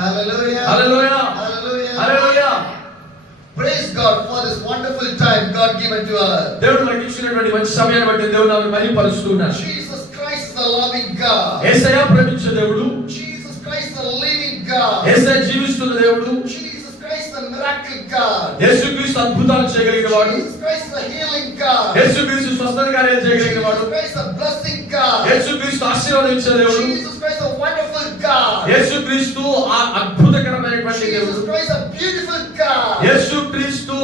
Hallelujah. Hallelujah. Hallelujah. Hallelujah. Praise God for this wonderful time God given to us. దేవుడు మనకి ఇచ్చినటువంటి మంచి సమయాన్ని బట్టి దేవుడు నామమును మహిమపరుస్తున్నాడు. Jesus Christ is the loving God. యేసయ్య ప్రేమించే దేవుడు. Jesus Christ the living God. యేసయ్య జీవిస్తున్న దేవుడు. Jesus Christ the miracle God. యేసుక్రీస్తు అద్భుతాలు చేయగలిగిన వాడు. Jesus Christ the healing God. యేసుక్రీస్తు స్వస్థత కార్యాలు చేయగలిగిన వాడు. Jesus Christ the blessing God. యేసుక్రీస్తు ఆశీర్వదించే దేవుడు. Jesus Christ the wonderful God. యేసుక్రీస్తు అద్భుతకరమైనటువంటి దేవుడు. Jesus Christ the beautiful God. యేసుక్రీస్తు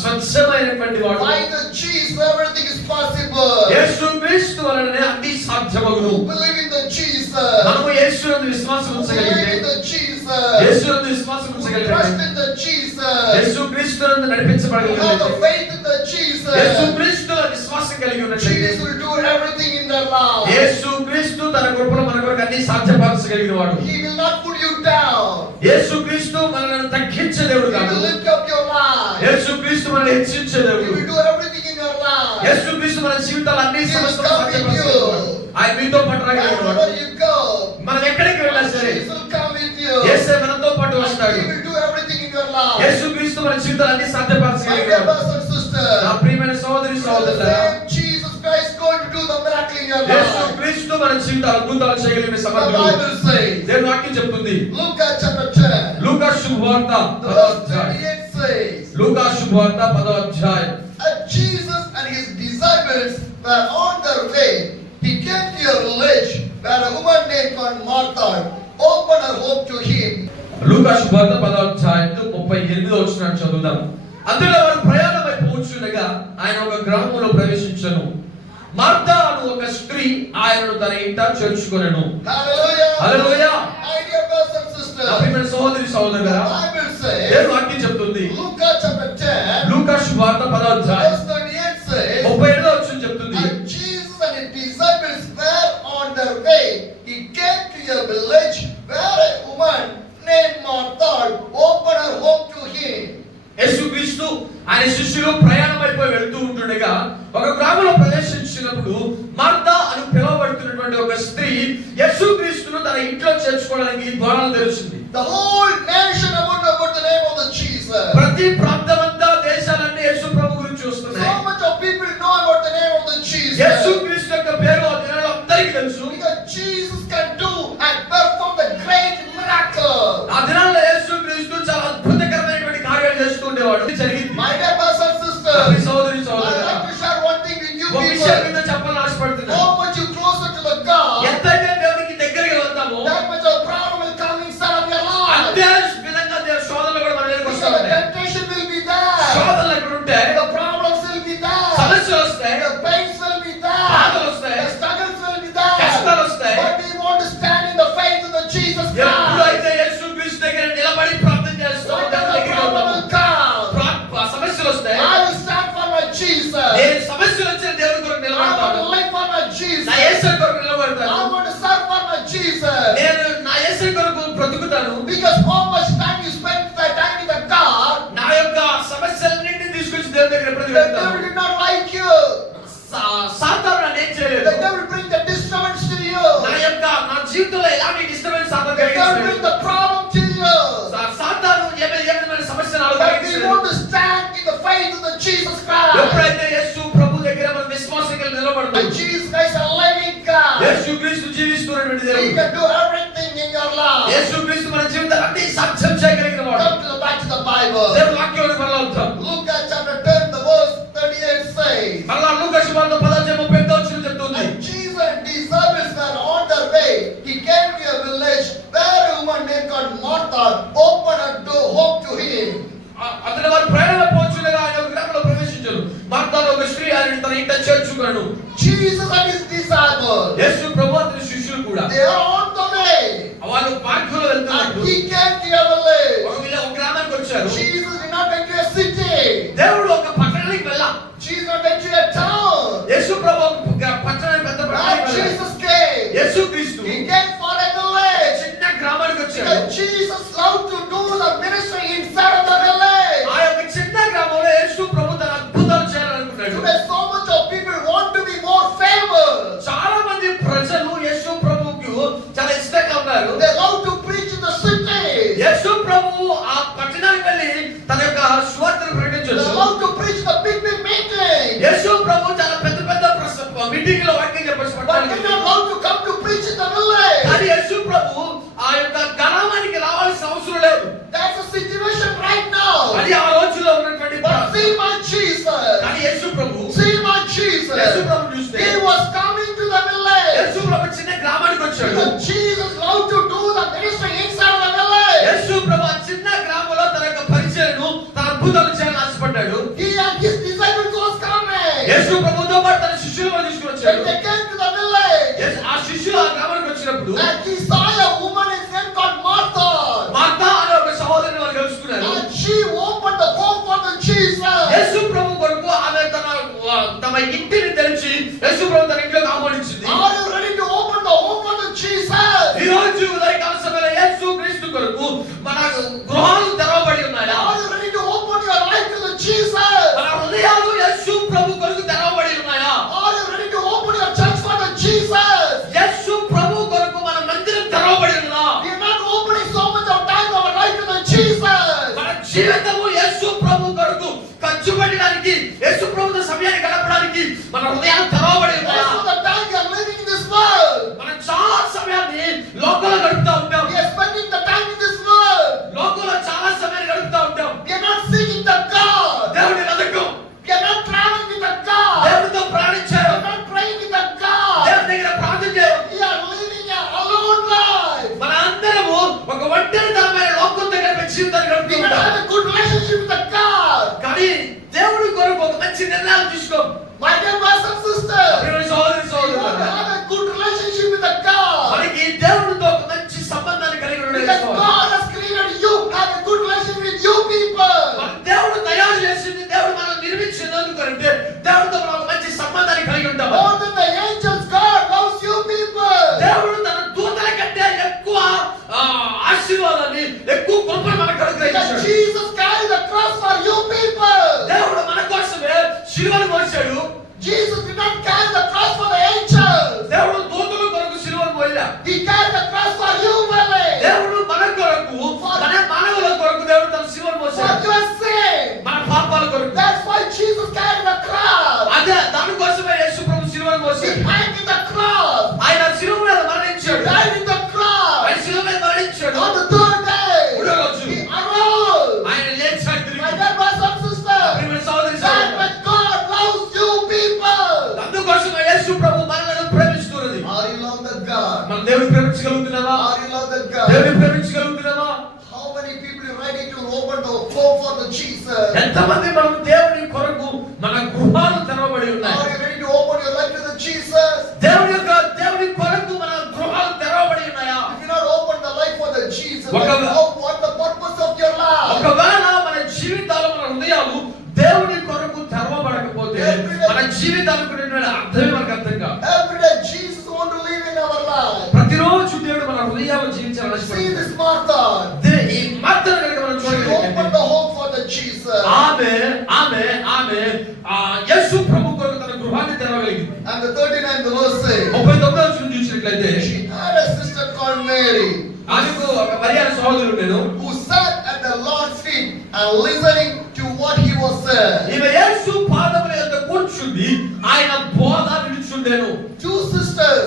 స్వచ్ఛమైనటువంటి వాడు. By the Jesus everything is possible. యేసుక్రీస్తు వలనే అన్ని సాధ్యమగును. Believe in the Jesus. మనము యేసునందు విశ్వాసం ఉంచగలిగితే, Believe in the Jesus. యేసునందు విశ్వాసం ఉంచగలిగితే, Trust in the Jesus. యేసుక్రీస్తునందు నడిపించబడగలిగితే, Have the faith in the Jesus. యేసుక్రీస్తులో విశ్వాసం కలిగి ఉన్నట్లయితే, Jesus will do everything in their life. యేసుక్రీస్తు తన కృపలో మన కొరకు అన్ని సాధ్యపరచగలిగిన వాడు. He will not put you down. యేసుక్రీస్తు మనల్ని తగ్గించే దేవుడు He కాదు. will lift up your life. యేసుక్రీస్తు మనల్ని హెచ్చించే He దేవుడు. will do everything in your life. యేసుక్రీస్తు మన జీవితాలు అన్ని He will సమస్తము come with సాధ్యపరచగలిగిన వాడు. you. ఆయన మీతో పాటు రాగలిగిన వాడు. Wherever you go, మనం ఎక్కడికి వెళ్ళినా సరే Jesus will come with you. యేసే మనతో పాటు వస్తాడు. He will do everything in your life. యేసుక్రీస్తు మన జీవితాలు అన్ని My సాధ్యపరచగలిగిన dear వాడు. brothers and sisters, నా ప్రియమైన సహోదరి the సహోదరులారా, same Jesus Christ is going to do the miracle in your life. యేసుక్రీస్తు మన జీవితాలు అద్భుతాలు చేయగలిగిన The సమర్థుడు. Bible says, దేవుని వాక్యం చెప్తుంది. Luke chapter 10, లూకా శుభవార్త the 10వ verse అధ్యాయం. 38 says, లూకా శుభవార్త 10వ అధ్యాయం. as Jesus and his disciples were on their way, he came to a village where a woman named Martha opened her home to him. లూకా శుభవార్త 10వ అధ్యాయం 38వ వచనం చదువుదాం. అందులో వారు ప్రయాణమై పోచుండగా ఆయన ఒక గ్రామంలో ప్రవేశించెను. మార్తా అను ఒక స్త్రీ ఆయనను తన ఇంట చేర్చుకొనెను. Hallelujah. Hallelujah. My dear brothers and sisters, నా ప్రియమైన సహోదరి the సహోదరులారా, Bible says, దేవుని వాక్యం చెప్తుంది. Luke chapter 10, లూకా శుభవార్త 10వ అధ్యాయం verse 38 says, 37వ వచనం చెప్తుంది. and Jesus and his disciples were on their way. He came to a village where a woman named Martha opened her home to him. యేసుక్రీస్తు ఆయన శిష్యులు ప్రయాణమైపోయి వెళ్తూ ఉంటుండగా ఒక గ్రామంలో ప్రవేశించినప్పుడు మార్తా అని పిలువబడుతున్నటువంటి ఒక స్త్రీ యేసుక్రీస్తును తన ఇంట్లో చేర్చుకోవడానికి ద్వారాలు తెరిచింది. The whole nation about the name of the Jesus. ప్రతి ప్రాంతమంతా దేశాలన్నీ యేసు ప్రభు గురించి వస్తున్నాయి. So much of people know about the name of the Jesus. యేసుక్రీస్తు యొక్క పేరు ఆ దినాల్లో అందరికీ తెలుసు. Because Jesus can do and perform the great miracle. ఆ దినాల్లో యేసుక్రీస్తు చాలా అద్భుతకరమైనటువంటి కార్యాలు చేస్తూ ఉండేవాడు. ఇది జరిగింది. My dear brothers and నా sisters, సోదరి I సోదరులారా, like to share one thing with you ఒక విషయం people. మీతో చెప్పాలని ఆశపడుతున్నాను. How much you closer to the God, ఎంతైతే దేవునికి దగ్గరగా వెళ్తామో that much of problem will come inside of your life. అంతే విధంగా దేవుని శోధనలు కూడా మన మీదకి వస్తూ Because the ఉంటాయి. temptation will be there. శోధనలు ఎక్కడ ఉంటాయి, The problems will be there. సమస్యలు వస్తాయి, The pains will be there. బాధలు వస్తాయి, The struggles will be there. కష్టాలు వస్తాయి. But we want to stand in the faith of the Jesus Christ. ఎప్పుడైతే యేసుక్రీస్తు దగ్గర నిలబడి ప్రార్థన చేస్తామో What దేవుని the దగ్గరికి problem వెళ్తాము. will come. సమస్యలు వస్తాయి, I will stand for my Jesus. నేను సమస్యలు వచ్చిన దేవుని కొరకు I want నిలబడతాను. to live for my Jesus. నా యేసు కొరకు I నిలబడతాను. want to serve for my Jesus. నేను నా యేసు కొరకు బ్రతుకుతాను. Because how much time you spend that time with the God, నా యొక్క సమస్యలన్నింటినీ తీసుకొచ్చి దేవుని దగ్గర ఎప్పుడు the devil వెళ్తాను. did not like you. సాతాను నన్ను ఏం చేయలేదు. The devil bring the disturbance to you. నా జీవితంలో ఎలాంటి డిస్టర్బెన్స్ సాతాను The devil కలిగించలేదు. bring the problem to you. సాతాను ఏ విధమైన సమస్యను But we కలిగించలేదు. want to stand in the faith of the Jesus Christ. ఎప్పుడైతే యేసు ప్రభు దగ్గర మనం విశ్వాసంగా And నిలబడతాం, Jesus Christ is a living God. యేసుక్రీస్తు జీవిస్తున్నటువంటి He దేవుడు. can do everything in your life. యేసుక్రీస్తు మన జీవితాన్ని అన్ని సాధ్యం చేయగలిగిన వాడు. Come to the back to the Bible. దేవుని వాక్యాన్ని మరలా వద్దాం. Luke chapter 10, the verse 38 says, మరలా లూకా శుభవార్త 10:38 వచనం చెప్తుంది. and Jesus and disciples were on their way. He came to a village where a woman named Martha opened her door home to him. అతని వారు ప్రయాణంలో పోచుండగా ఆయన ఒక గ్రామంలో ప్రవేశించారు. మార్తాలో ఒక స్త్రీ ఆయనను తన ఇంట చేర్చుకొనెను. Jesus and his disciples, యేసు ప్రభు అతని శిష్యులు కూడా they are on the way. వాళ్ళు మార్గంలో And వెళ్తున్నప్పుడు he came to a village. ఒక గ్రామానికి వచ్చారు. Jesus did not enter a city. దేవుడు ఒక పట్టణానికి వెళ్ళాం. Jesus not entered a town. యేసు ప్రభు ఒక పట్టణానికి పెద్ద But పట్టణానికి వెళ్ళారు. Jesus came. యేసుక్రీస్తు He came for a village. చిన్న గ్రామానికి వచ్చాడు. Because Jesus loved to do the ministry inside of the village. ఆ యొక్క చిన్న గ్రామంలో యేసు ప్రభు తన అద్భుతాలు చేయాలనుకున్నాడు. Today so much of people want to be more famous. చాలా మంది ప్రజలు యేసు ప్రభువుకు చాలా ఇష్టంగా ఉన్నారు. They love to preach in the city. యేసు ప్రభుతో పాటు తన శిష్యులను తీసుకొని When వచ్చాడు. they came to the village, ఆ శిష్యులు ఆ గ్రామానికి వచ్చినప్పుడు and he saw a woman is named called Martha. Martha అనే ఒక సహోదరిని వారు కలుసుకున్నారు. And she opened the home for the Jesus. యేసు ప్రభు కొరకు ఆమె తమ ఇంటిని తెరిచి యేసు ప్రభు తన ఇంట్లోకి ఆహ్వానించింది. Are you ready to open the home for the Jesus? ఈ రోజు ఉదయకాల సమయంలో యేసు క్రీస్తు కొరకు మన గృహాలు తెరవబడి ఉన్నాయా? Are you ready to open your life to the Jesus? మన హృదయాలు యేసు ప్రభు కొరకు తెరవబడి ఉన్నాయా? Are you ready to open your church for the Jesus? యేసు ప్రభు కొరకు మన మందిరం తెరవబడి ఉన్నదా? We are not opening so much of time our life to the Jesus. మన జీవితము యేసు ప్రభు కొరకు ఖర్చు పెట్టడానికి, యేసు ప్రభుతో సమయాన్ని గడపడానికి మన హృదయాలు తెరవబడి ఉన్నాయా? Most of the time we are living in this world. మనం చాలా సమయాన్ని లోకంలో గడుపుతూ ఉంటాం. We are spending the time in this world. లోకంలో చాలా సమయాన్ని గడుపుతూ ఉంటాం. We are not seeking the God. దేవుని వెతకం, We are not traveling with the God. దేవునితో We ప్రాణించారు, are not praying with the God. దేవుని దగ్గర ప్రార్థన చేయరు. We are living a alone life. మన అందరము ఒక ఒంటరితనమైన లోకంతో గడిపే జీవితాన్ని We గడుపుతూ don't ఉంటాం. have a good relationship with the God. కానీ దేవుడి కొరకు ఒక మంచి నిర్ణయాలు తీసుకోం. My dear brothers and sisters, ప్రియమైన సహోదరి we want to సహోదరులారా, have a good relationship with the God. మనకి దేవుడితో ఒక మంచి సంబంధాన్ని కలిగి Because ఉండేది. God has created you, have a good relationship with you people. మన దేవుడు తయారు చేసింది, దేవుడు మనం నిర్మించింది ఎందుకంటే దేవుడితో మనం ఒక మంచి సంబంధాన్ని కలిగి ఉంటాం. More than the angels, God loves you people. దేవుడు తన దూతల కంటే ఎక్కువ ఆశీర్వాదాన్ని, ఎక్కువ కృపను మనకు Because అనుగ్రహించాడు. Jesus carried the cross for you people. దేవుడు మన కోసమే శిలువను మోసాడు. Jesus did not carry the cross for the angels. దేవుడు దూతల కొరకు శిలువను మోయలే. He carried the cross for you, Valley. దేవుడు మన కొరకు, మన మానవుల కొరకు దేవుడు తన శిలువను For మోసాడు. your sin. మన పాపాల కొరకు. That's why Jesus carried the cross. అదే దాని కోసమే యేసు ప్రభు శిలువను He మోసాడు. hung in the cross. ఆయన శిలువ మీద He మరణించాడు. died in the cross. ఆయన శిలువ మీద మరణించాడు. On the third day, మూడో రోజు he arose. ఆయన లేచాడు తిరిగి. My dear brothers and sisters, ప్రియమైన సహోదరి that సహోదరులారా, when God loves you people. అందుకోసమే యేసు ప్రభు మనలను ప్రేమిస్తున్నది. Are you love the God? మన దేవుని ప్రేమించగలుగుతున్నావా? Are you love the God? దేవుని ప్రేమించగలుగుతున్నావా? How many people are ready to open the home for the Jesus? ఎంతమంది మనం దేవుని కొరకు మన గృహాలు తెరవబడి ఉన్నాయి? Are you ready to open your life to the Jesus? దేవుని కొరకు మన గృహాలు తెరవబడి ఉన్నాయా? If you not open the life for the Jesus, Waka- then what the purpose of your life? ఒకవేళ మన జీవితాలు, మన హృదయాలు దేవుని కొరకు తెరవబడకపోతే మన జీవితాలకు ఉన్నటువంటి అర్థమే మనకు అర్థం కాదు. Every day Jesus want to live in our life. ప్రతిరోజు దేవుడు మన హృదయాలు జీవించాలని See ఆశపడుతున్నాడు. this Martha. ఈ మాత్రం కనుక మనం She opened చూడగలిగితే the home for the Jesus. ఆమె యేసు ప్రభు కొరకు తన గృహాన్ని తెరవగలిగింది. And the 39th verse says, 39వ వచనం చూసినట్లయితే she had a sister called Mary, ఆమెకు ఒక మరియ సహోదరుడు నేను, who sat at the Lord's feet and listening to what he was saying. ఈమె యేసు పాదముల యొద్ద కూర్చుండి ఆయన బోధ వినుచుండెను. Two sisters.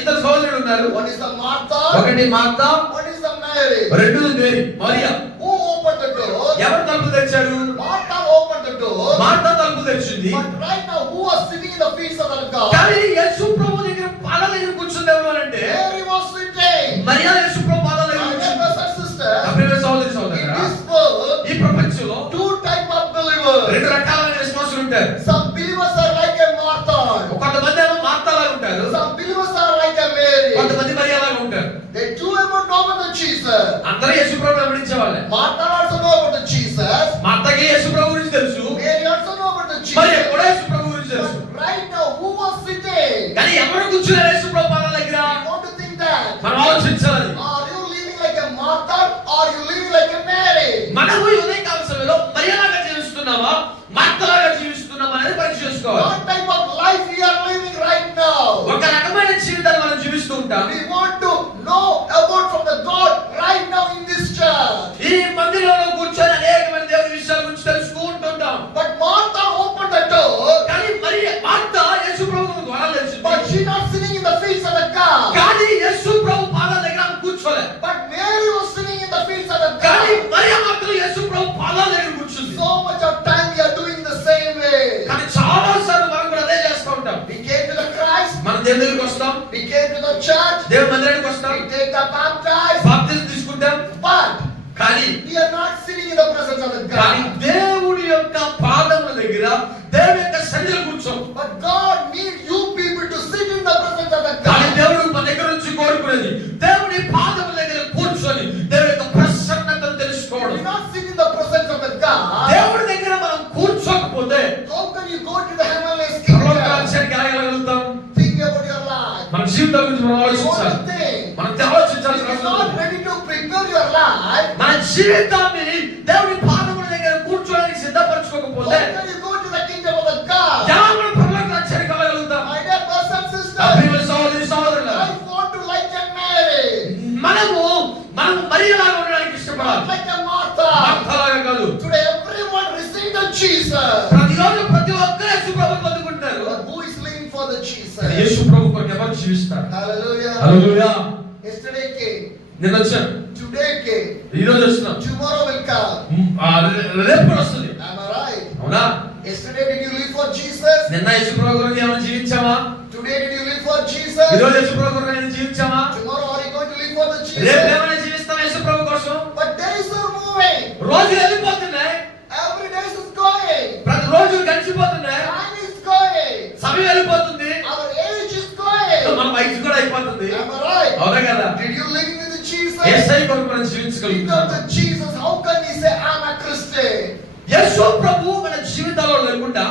ఇద్దరు సహోదరులు ఉన్నారు. One is the Martha. ఒకటి Martha, One is the Mary. రెండోది Mary. Maria. Who opened the door? ఎవరు తలుపు తెరిచారు? Martha opened the door. Martha తలుపు తెరిచింది. But right now, who was sitting in the feet of the God? కానీ యేసు ప్రభు దగ్గర పాదాల దగ్గర కూర్చుంది ఎవరు అంటే Mary was sitting. మరియా యేసు ప్రభు పాదాల దగ్గర My కూర్చుంది. brothers and sisters, నా ప్రియమైన సహోదరి in సహోదరులారా, this world, ఈ ప్రపంచంలో two type of believers. రెండు రకాలైన విశ్వాసులు ఉంటారు. Some believers are like a Martha. కొంతమంది ఏమో మార్తాలాగా ఉంటారు, Some believers are like a Mary. కొంతమంది మరియాలాగా ఉంటారు. They too ever know about the Jesus. అందరూ యేసు ప్రభు వెంబడించే వాళ్ళే. Martha also know about the Jesus. మార్తకి యేసు ప్రభు గురించి తెలుసు, Mary also know about the Maria Jesus. కూడా యేసు ప్రభు గురించి తెలుసు. But right now, who was sitting? కానీ ఎవరు కూర్చున్నారు యేసు ప్రభు పాదాల దగ్గర? I want to think that. మనం ఆలోచించాలి. Are you living like a Martha or are you living like a Mary? మనము ఈ ఉదయకాల సమయంలో మరియలాగా జీవిస్తున్నామా, మార్తలాగా జీవిస్తున్నామా అనేది పరీక్ష చేసుకోవాలి. What type of life we are living right now? ఒక రకమైన జీవితాన్ని మనం జీవిస్తూ ఉంటాం. We want to know about from the God right now in this church. ఈ మందిరంలో కూర్చొని అనేకమైన దేవుని విషయాల గురించి తెలుసుకుంటుంటాం. But Martha opened the door, కానీ మరి మార్త యేసు ప్రభువుకు ద్వారాలు తెరిచింది. but she not sitting in the feet of the God. కానీ యేసు ప్రభు పాదాల దగ్గర ఆమె కూర్చోలే. But Mary was sitting in the feet of the కానీ God. మరియ మాత్రం యేసు ప్రభు పాదాల దగ్గర కూర్చుంది. So much of time we are doing the same way. కానీ చాలా సార్లు మనం కూడా అదే చేస్తూ ఉంటాం. We came to the Christ, మన దేవుని దగ్గరికి వస్తాం, we came to the church, దేవుని మందిరానికి వస్తాం, we take the baptized, బాప్తిజం తీసుకుంటాం. but కానీ we are not sitting in the presence of the కానీ God. దేవుని యొక్క పాదముల దగ్గర, దేవుని యొక్క సన్నిధిలో కూర్చోలేదు. life, మన జీవితాన్ని దేవుని పాదముల దగ్గర కూర్చోడానికి సిద్ధపరచుకోకపోతే how can you go to the kingdom of the God? ఎలా మనం పరలోక రాజ్యానికి వెళ్ళగలుగుతాం? My dear brothers and sisters, ప్రియమైన సహోదరి సహోదరులారా, I want to like a Mary, మనము మరియలాగా ఉండడానికి ఇష్టపడాలి. not like a Martha. మార్తలాగా కాదు. Today everyone receive the Jesus. ప్రతిరోజు ప్రతి ఒక్కరు యేసు ప్రభువుని పొందుకుంటారు. But who is living for the Jesus? యేసు ప్రభు కొరకు ఎవరు జీవిస్తారు? Hallelujah. హల్లెలూయా. Yesterday came, నిన్న వచ్చాను, today came, ఈ రోజు వస్తున్నాం, tomorrow will come. రేపు కూడా వస్తుంది. Am I right? అవునా? Yesterday did you live for Jesus? నిన్న యేసు ప్రభు కొరకు ఏమైనా జీవించామా? Today did you live for Jesus? ఈ రోజు యేసు ప్రభు కొరకు ఏమైనా జీవించామా? Tomorrow are you going to live for the రేపు Jesus? ఏమైనా జీవిస్తాం యేసు ప్రభు కోసం? But days are moving. రోజు వెళ్ళిపోతున్నాయి, Every day is going. ప్రతి రోజు గడిచిపోతున్నాయి, Time is going. సమయం వెళ్ళిపోతుంది, Our age is going. మన వయసు కూడా అయిపోతుంది. Am I right? అవునా కదా? Did you live with the Jesus? యేసయ్య కొరకు మనం Without జీవించగలుగుతాం. the Jesus, how can we say I'm a Christian? యేసు ప్రభు మన జీవితాల్లో లేకుండా,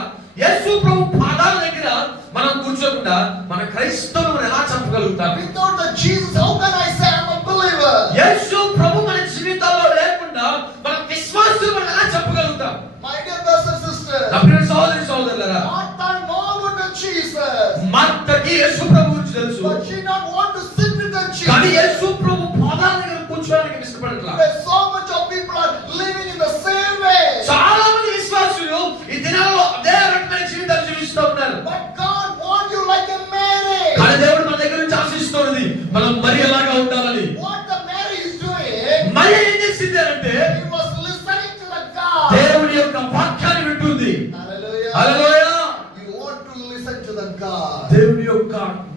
యేసు ప్రభు పాదాల దగ్గర మనం కూర్చోకుండా మన క్రైస్తవులు మనం ఎలా చెప్పగలుగుతాం? Without the Jesus, how can I say I'm a believer? యేసు ప్రభు మన జీవితాల్లో లేకుండా మన విశ్వాసులు మనం ఎలా చెప్పగలుగుతాం? My dear brothers and sisters, నా ప్రియ సహోదరి సహోదరులారా, Martha know about the Jesus, మార్తకి యేసు ప్రభు గురించి తెలుసు, but she not want to sit with the కానీ Jesus. యేసు ప్రభు పాదాల దగ్గర కూర్చోడానికి ఇష్టపడట్లా. There's so much of people are living in the same way. చాలా మంది విశ్వాసులు ఈ దినాల్లో అదే రకమైన జీవితాలు జీవిస్తూ ఉన్నారు. But God wants you like a Mary. కానీ దేవుడు మన దగ్గర నుంచి ఆశిస్తున్నది మనం మరి ఎలాగా ఉండాలని. What the Mary is doing, మరి ఏం చేసింది అంటే he was listening to the God. దేవుని యొక్క వాక్యాన్ని వింటుంది. Hallelujah. Hallelujah. You want to listen to the God. దేవుని యొక్క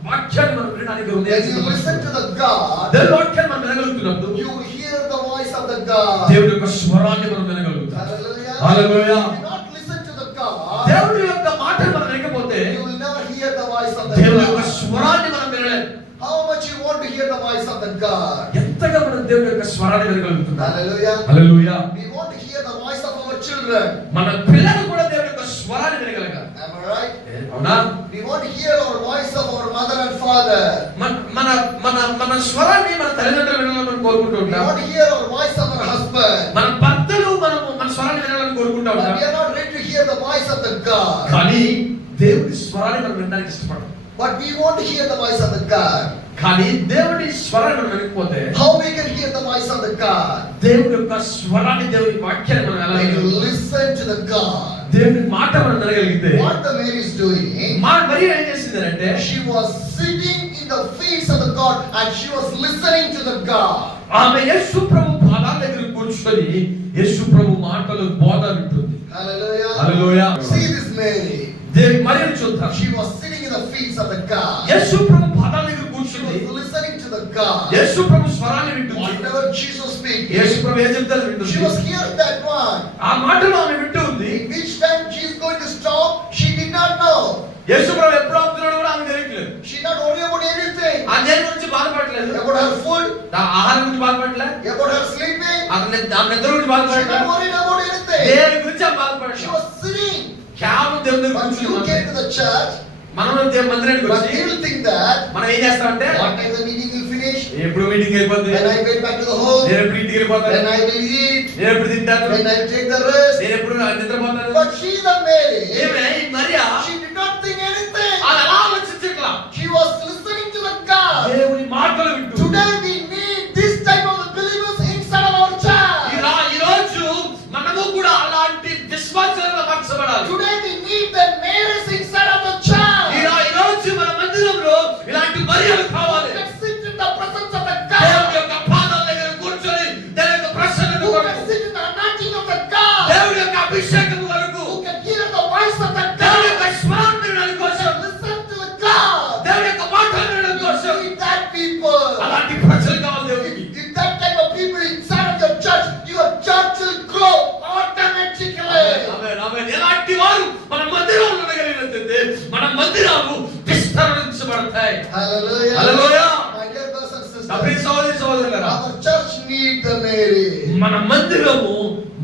వాక్యాన్ని మనం వినడానికి When you listen ఉద్దేశించాం. to the God, దేవుని వాక్యాన్ని మనం వినగలుగుతున్నప్పుడు you hear the voice of the God. దేవుని యొక్క స్వరాన్ని మనం వినగలుగుతాం. Hallelujah. Hallelujah. If you not listen to the God, దేవుని యొక్క మాటలు మనం వినకపోతే you will never hear the voice of the దేవుని యొక్క God. స్వరాన్ని మనం వినలేం. How much you want to hear the voice of the God? ఎంతగా మనం దేవుని యొక్క స్వరాన్ని వినగలుగుతున్నాం. Hallelujah. Hallelujah. We want to hear the voice of our children. మన పిల్లలు కూడా దేవుని యొక్క స్వరాన్ని వినగలగాలి. Am I right? అవునా? We want to hear our voice of our mother and father. మన మన మన మన స్వరాన్ని మన తల్లిదండ్రులు వినాలని మనం కోరుకుంటూ We ఉంటాం. want to hear our voice of our husband. మన భర్తలు మన స్వరాన్ని వినాలని కోరుకుంటూ But ఉంటాం. we are not ready to hear the voice of the God. కానీ దేవుని స్వరాన్ని మనం వినడానికి ఇష్టపడం. But we want to hear the voice of the God. కానీ దేవుని స్వరాన్ని మనం వినకపోతే How we can hear the voice of the God? దేవుని యొక్క స్వరాన్ని, దేవుని వాక్యాన్ని మనం ఎలా When you వినగలుగుతాం? listen to the God. దేవుని మాట మనం వినగలిగితే What the Mary is doing, మరి ఏం చేసింది అంటే she was sitting in the feet of the God and she was listening to the God. ఆమె యేసు ప్రభు పాదాల దగ్గర కూర్చొని యేసు ప్రభు మాటలు బోధ వింటుంది. Hallelujah. Hallelujah. See this Mary. మరియను చూద్దాం. She was sitting in the feet of the God. యేసు ప్రభు పాదాల దగ్గర She కూర్చుంది. was listening to the God. యేసు ప్రభు స్వరాన్ని వింటుంది. Whatever Jesus speaks, యేసు ప్రభు ఏం చెప్తారో she వింటుంది. was hearing that one. ఆ మాటలు ఆమె వింటూ ఉంది. Which time she is going to stop, she did not know. యేసు ప్రభు ఎప్పుడు ఆపుతున్నాడో కూడా ఆమె తెలియట్లేదు. She not worry about anything. ఆ దేని గురించి బాధపడలేదు. About her food, ఆ ఆహారం గురించి బాధపడలే. about her sleeping. ఆమె నిద్ర గురించి She బాధపడలేదు. not worried about anything. దేని గురించి ఆమె She బాధపడలేదు. was sitting. కేవలం దేవుని దగ్గర But you కూర్చుని came to the church, మనం దేవుని మందిరానికి but వచ్చి you will think that మనం ఏం చేస్తామంటే what time the meeting will finish, ఎప్పుడు మీటింగ్ అయిపోతుంది, when I get back to the home, నేను ఎప్పుడు ఇంటికి వెళ్ళిపోతాను, when I will eat, నేను ఎప్పుడు తింటాను, when I take the rest. నేను ఎప్పుడు నిద్రపోతాను. But she, the Mary, ఏమే ఈ Mariya she did not think anything. అది ఎలా ఆలోచించట్లా. She was listening to the God. దేవుని మాటలు వింటూ Today we need this type of believers inside of our church. ఈ రోజు మనము కూడా అలాంటి విశ్వాసాలను మార్చబడాలి. Today we need the Marys inside of the church. ఈ రోజు మన మందిరంలో ఇలాంటి మరియలు కావాలి. Who can sit in the presence of the దేవుని God. యొక్క పాదాల దగ్గర కూర్చొని దేవుని యొక్క ప్రసన్నత Who can కొరకు, sit in the anointing of the God. దేవుని యొక్క అభిషేకం కొరకు, Who can hear the voice of the దేవుని God. యొక్క స్వరం వినడానికి కోసం, Listen to the God. దేవుని యొక్క మాటలు వినడానికి కోసం We need that people. అలాంటి ప్రజలు కావాలి దేవునికి. If that type of people inside of your church will grow automatically. ఆమేన్, ఆమేన్. ఎలాంటి వారు మన మందిరాలు ఉండగలిగినట్లయితే మన మందిరాలు విస్తరించబడతాయి. Hallelujah. Hallelujah. My dear brothers and నా ప్రియ sisters, సహోదరి సహోదరులారా, our church need the Mary. మన మందిరము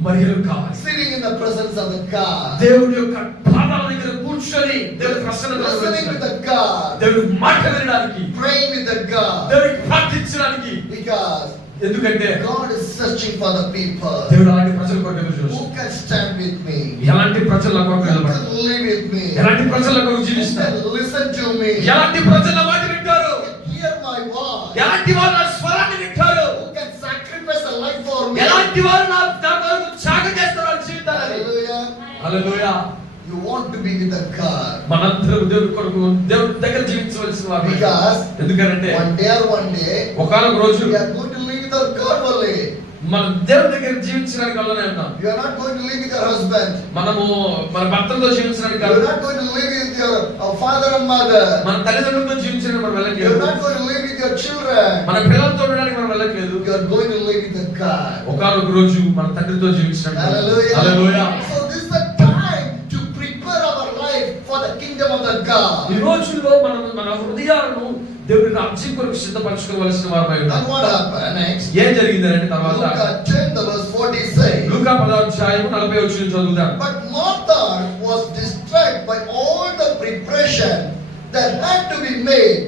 మరియలు కావాలి. Sitting in the presence of the God. దేవుని యొక్క పాదాల దగ్గర కూర్చొని దేవుని ప్రసన్నత Listening with అనుభవించడానికి, the God. దేవుని మాట వినడానికి, Praying with the God. దేవునికి ప్రార్థించడానికి, Because ఎందుకంటే God is searching for the people. దేవుడు అలాంటి ప్రజల కొరకు ఎదురు Who చూస్తున్నాడు. can stand with me? ఎలాంటి ప్రజల కొరకు Who నిలబడతారు? can live with me? ఎలాంటి ప్రజల కొరకు Who జీవిస్తారు? can listen to me? ఎలాంటి ప్రజల మాట వింటారు? Who can hear my voice? ఎలాంటి వారు నా స్వరాన్ని వింటారు? Who can sacrifice a life for me? ఎలాంటి వారు నా కొరకు త్యాగం చేస్తారు వాళ్ళ జీవితాలని? Hallelujah. Hallelujah. You want to be with a God. మనందరం దేవుడి కొరకు దేవుడి దగ్గర జీవించవలసిన వారు. Because ఎందుకంటే one day or one day, ఒకనొక రోజు we are going to live with our God only. మనం దేవుడి దగ్గర జీవించడానికి వల్లనే ఉన్నాం. You are not going to live with your husband. మనము మన భర్తలతో జీవించడానికి You కాదు. are not going to live with your father and mother. మన తల్లిదండ్రులతో జీవించడానికి మనం You వెళ్ళట్లేదు. are not going to live with your children. మన పిల్లలతో ఉండడానికి మనం వెళ్ళట్లేదు. You are going to live with a God. ఒకనొక రోజు మన తండ్రితో జీవించడానికి. Hallelujah. Hallelujah. So this is the time to prepare our life for the kingdom of the God. ఈ రోజుల్లో మనం మన హృదయాలను దేవుడి రాజ్యం కొరకు సిద్ధపరచుకోవాల్సిన వారమై ఉన్నాం. And what happened next? ఏం జరిగిందంటే తర్వాత Luke 10 the verse 40 says, లూకా 10:40 చదువుదాం. but Martha was distracted by all the preparation that had to be made.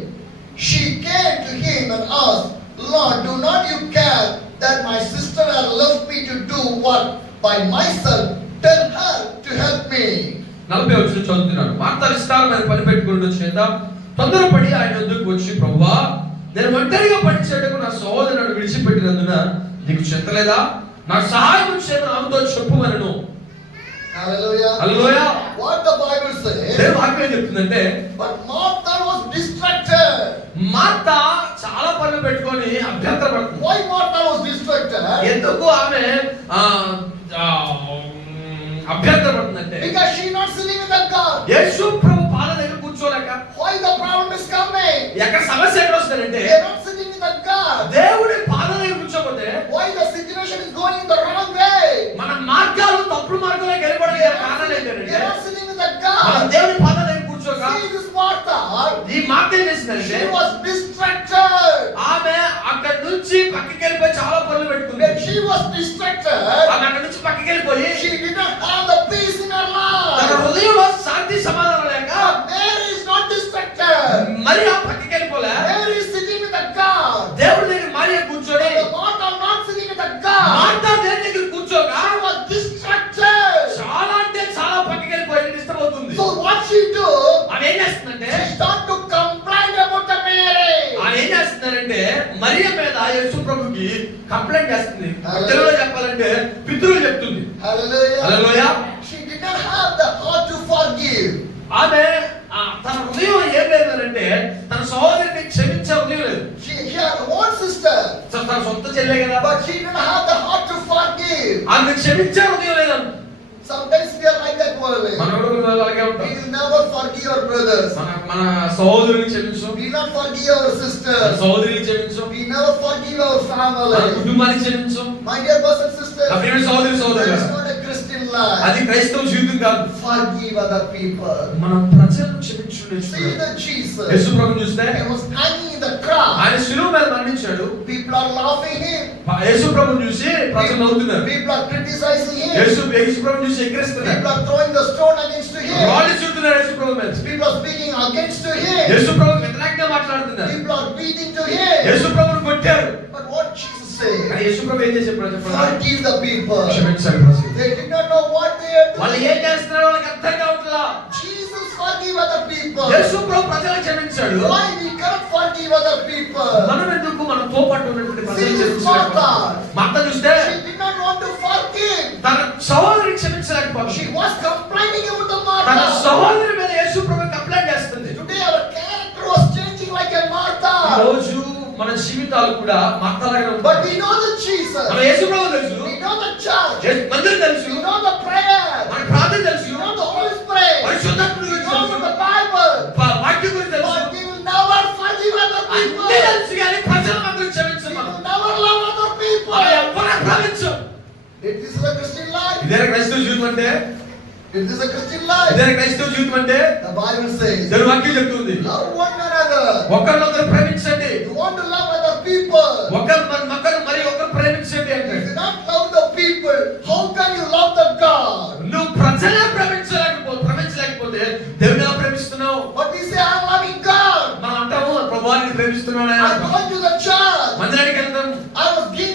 She came to him and asked, Lord, do not you care that my sister has left me to do work by myself? Tell her to help me. 40 చదువుతున్నాను. Martha విస్తారమైన పని పెట్టుకుని చేత తొందరపడి ఆయన వద్దకు వచ్చి, ప్రభువా, నేను ఒంటరిగా పని చేయటకు నా సహోదరుని విడిచిపెట్టినందున నీకు చింతలేదా? నాకు సహాయం చేయమని ఆమెతో చెప్పుమనెను. Hallelujah. Hallelujah. What the Bible says? దేవుని వాక్యం ఏం చెప్తుందంటే, But Martha was distracted. Martha చాలా పనులు పెట్టుకొని అభ్యంతరపడుతుంది. Why Martha was distracted? ఎందుకు ఆమె అభ్యంతరపడుతుందంటే, Because she not sitting with the God. యేసు ప్రభు పాద దగ్గర కూర్చోలేక. Why the problem is coming? ఎక్కడ సమస్య ఎక్కడ వస్తుందంటే, They are not sitting with the God. దేవుడి పాద దగ్గర కూర్చోకపోతే Why the situation is going in the wrong way? మన మార్గాలు తప్పుడు మార్గంలోకి వెళ్ళిపోవడానికి కారణం They ఏంటంటే, are not sitting with the మనం God. దేవుడి పాద దగ్గర కూర్చోక See this Martha. ఈ మాట ఏం చేసిందంటే, She was distracted. ఆమె అక్కడి నుంచి పక్కకి వెళ్ళిపోయి చాలా పనులు పెట్టుకుంది. When she was distracted, ఆమె అక్కడి నుంచి పక్కకి వెళ్ళిపోయి she did not have the peace in her తన life. హృదయంలో శాంతి సమాధానం లేక Mary is not distracted. మరి ఆ పక్కకి వెళ్ళిపోలే. Mary is sitting with the God. దేవుడి దగ్గర మరియ కూర్చొని, The Martha not sitting with the God. Martha దేవుడి దగ్గర కూర్చోక She was distracted. చాలా అంటే చాలా పక్కకి వెళ్ళిపోయి డిస్టర్బ్ అవుతుంది. So what she do? ఆమె ఏం చేస్తుందంటే, She start to complain about the Mary. ఆమె ఏం చేస్తున్నారంటే మరియ మీద యేసు ప్రభుకి కంప్లైంట్ చేస్తుంది. Hallelujah. తెలుగులో చెప్పాలంటే పితరులు చెప్తుంది. Hallelujah. Hallelujah. She did not have the heart to forgive. ఆమె తన హృదయం ఏం లేదంటే తన సహోదరుని క్షమించే హృదయం లేదు. She had one sister, తన సొంత చెల్లె కదా, but she didn't have the heart to forgive. ఆమె క్షమించే హృదయం లేదన్న. Sometimes we are like that only. మనం కూడా అలాగే We ఉంటాం. will never forgive our brothers. మన సహోదరుని క్షమించం, We not forgive our మన sisters. సహోదరుని క్షమించం, We never forgive our మన family. కుటుంబాన్ని క్షమించం. My dear brothers and sisters, నా ప్రియమైన సహోదరి that సహోదరులు, is not a Christian life. అది క్రైస్తవ జీవితం కాదు. Forgive other people. మనం ప్రజలను క్షమించుకునే See the Jesus. యేసు ప్రభువుని చూస్తే He was hanging in the cross. ఆయన శిలువ మీద మరణించాడు. People are laughing him. యేసు ప్రభువుని చూసి ప్రజలు నవ్వుతున్నారు. People are criticizing him. యేసు ప్రభువుని చూసి ఎక్కిరిస్తున్నారు. People are throwing the stone against him. రాళ్ళు చుడుతున్నారు యేసు ప్రభు మీద. People are speaking against him. యేసు ప్రభు వ్యతిరేకంగా మాట్లాడుతున్నారు. People are beating to him. యేసు ప్రభువుని కొట్టారు. But what Jesus said? కానీ యేసు ప్రభు ఏం చేశారు చెప్పండి? Forgive the people. క్షమించాలి ప్రజలు. They did not know what they are వాళ్ళు doing. ఏం చేస్తున్నారో వాళ్ళకి అర్థం కావట్లా. Jesus forgive other people. యేసు ప్రభు ప్రజలను క్షమించాడు. Why we cannot forgive other people? మనం ఎందుకు మనతో పాటు ఉన్నటువంటి ప్రజలను See this క్షమించలేకపోతున్నాం? మార్త చూస్తే She did not want to forgive. తన సహోదరిని క్షమించలేకపోతుంది. She was complaining about the తన Martha. సహోదరి మీద యేసు ప్రభు కంప్లైంట్ చేస్తుంది. Today our character was changing like a ఈ Martha. రోజు మన జీవితాలు కూడా మార్తలాగా But ఉంటాయి. we know the Jesus. మన యేసు ప్రభు తెలుసు, We know the church. మందిరం తెలుసు, We know the prayer. మన ప్రార్థన తెలుసు, We know the Holy Spirit. పరిశుద్ధాత్మ We గురించి know తెలుసు, the Bible. వాక్యం గురించి తెలుసు. But we will never forgive other people. అన్నీ తెలుసు కానీ ప్రజల మాత్రం We క్షమించం మనం. will never love other people. మనం ఎవ్వరూ ప్రేమించం. This is a Christian life. ఇదే క్రైస్తవ జీవితం అంటే, This is a Christian life. ఇదే క్రైస్తవ జీవితం అంటే The Bible says, దేవుని వాక్యం చెప్తుంది, love one another. ఒకరినొకరు ప్రేమించండి. You want to love other people. ఒకరు మరి ఒకరు ప్రేమించండి అంటే, If you not love the people, how can you love the God? నువ్వు ప్రజలే ప్రేమించలేకపోతే దేవుని ఎలా ప్రేమిస్తున్నావు? But we say, I'm loving God. మనం అంటాము ప్రభువాన్ని ప్రేమిస్తున్నాను. I'm going to the church. మందిరానికి వెళ్తాం, I was giving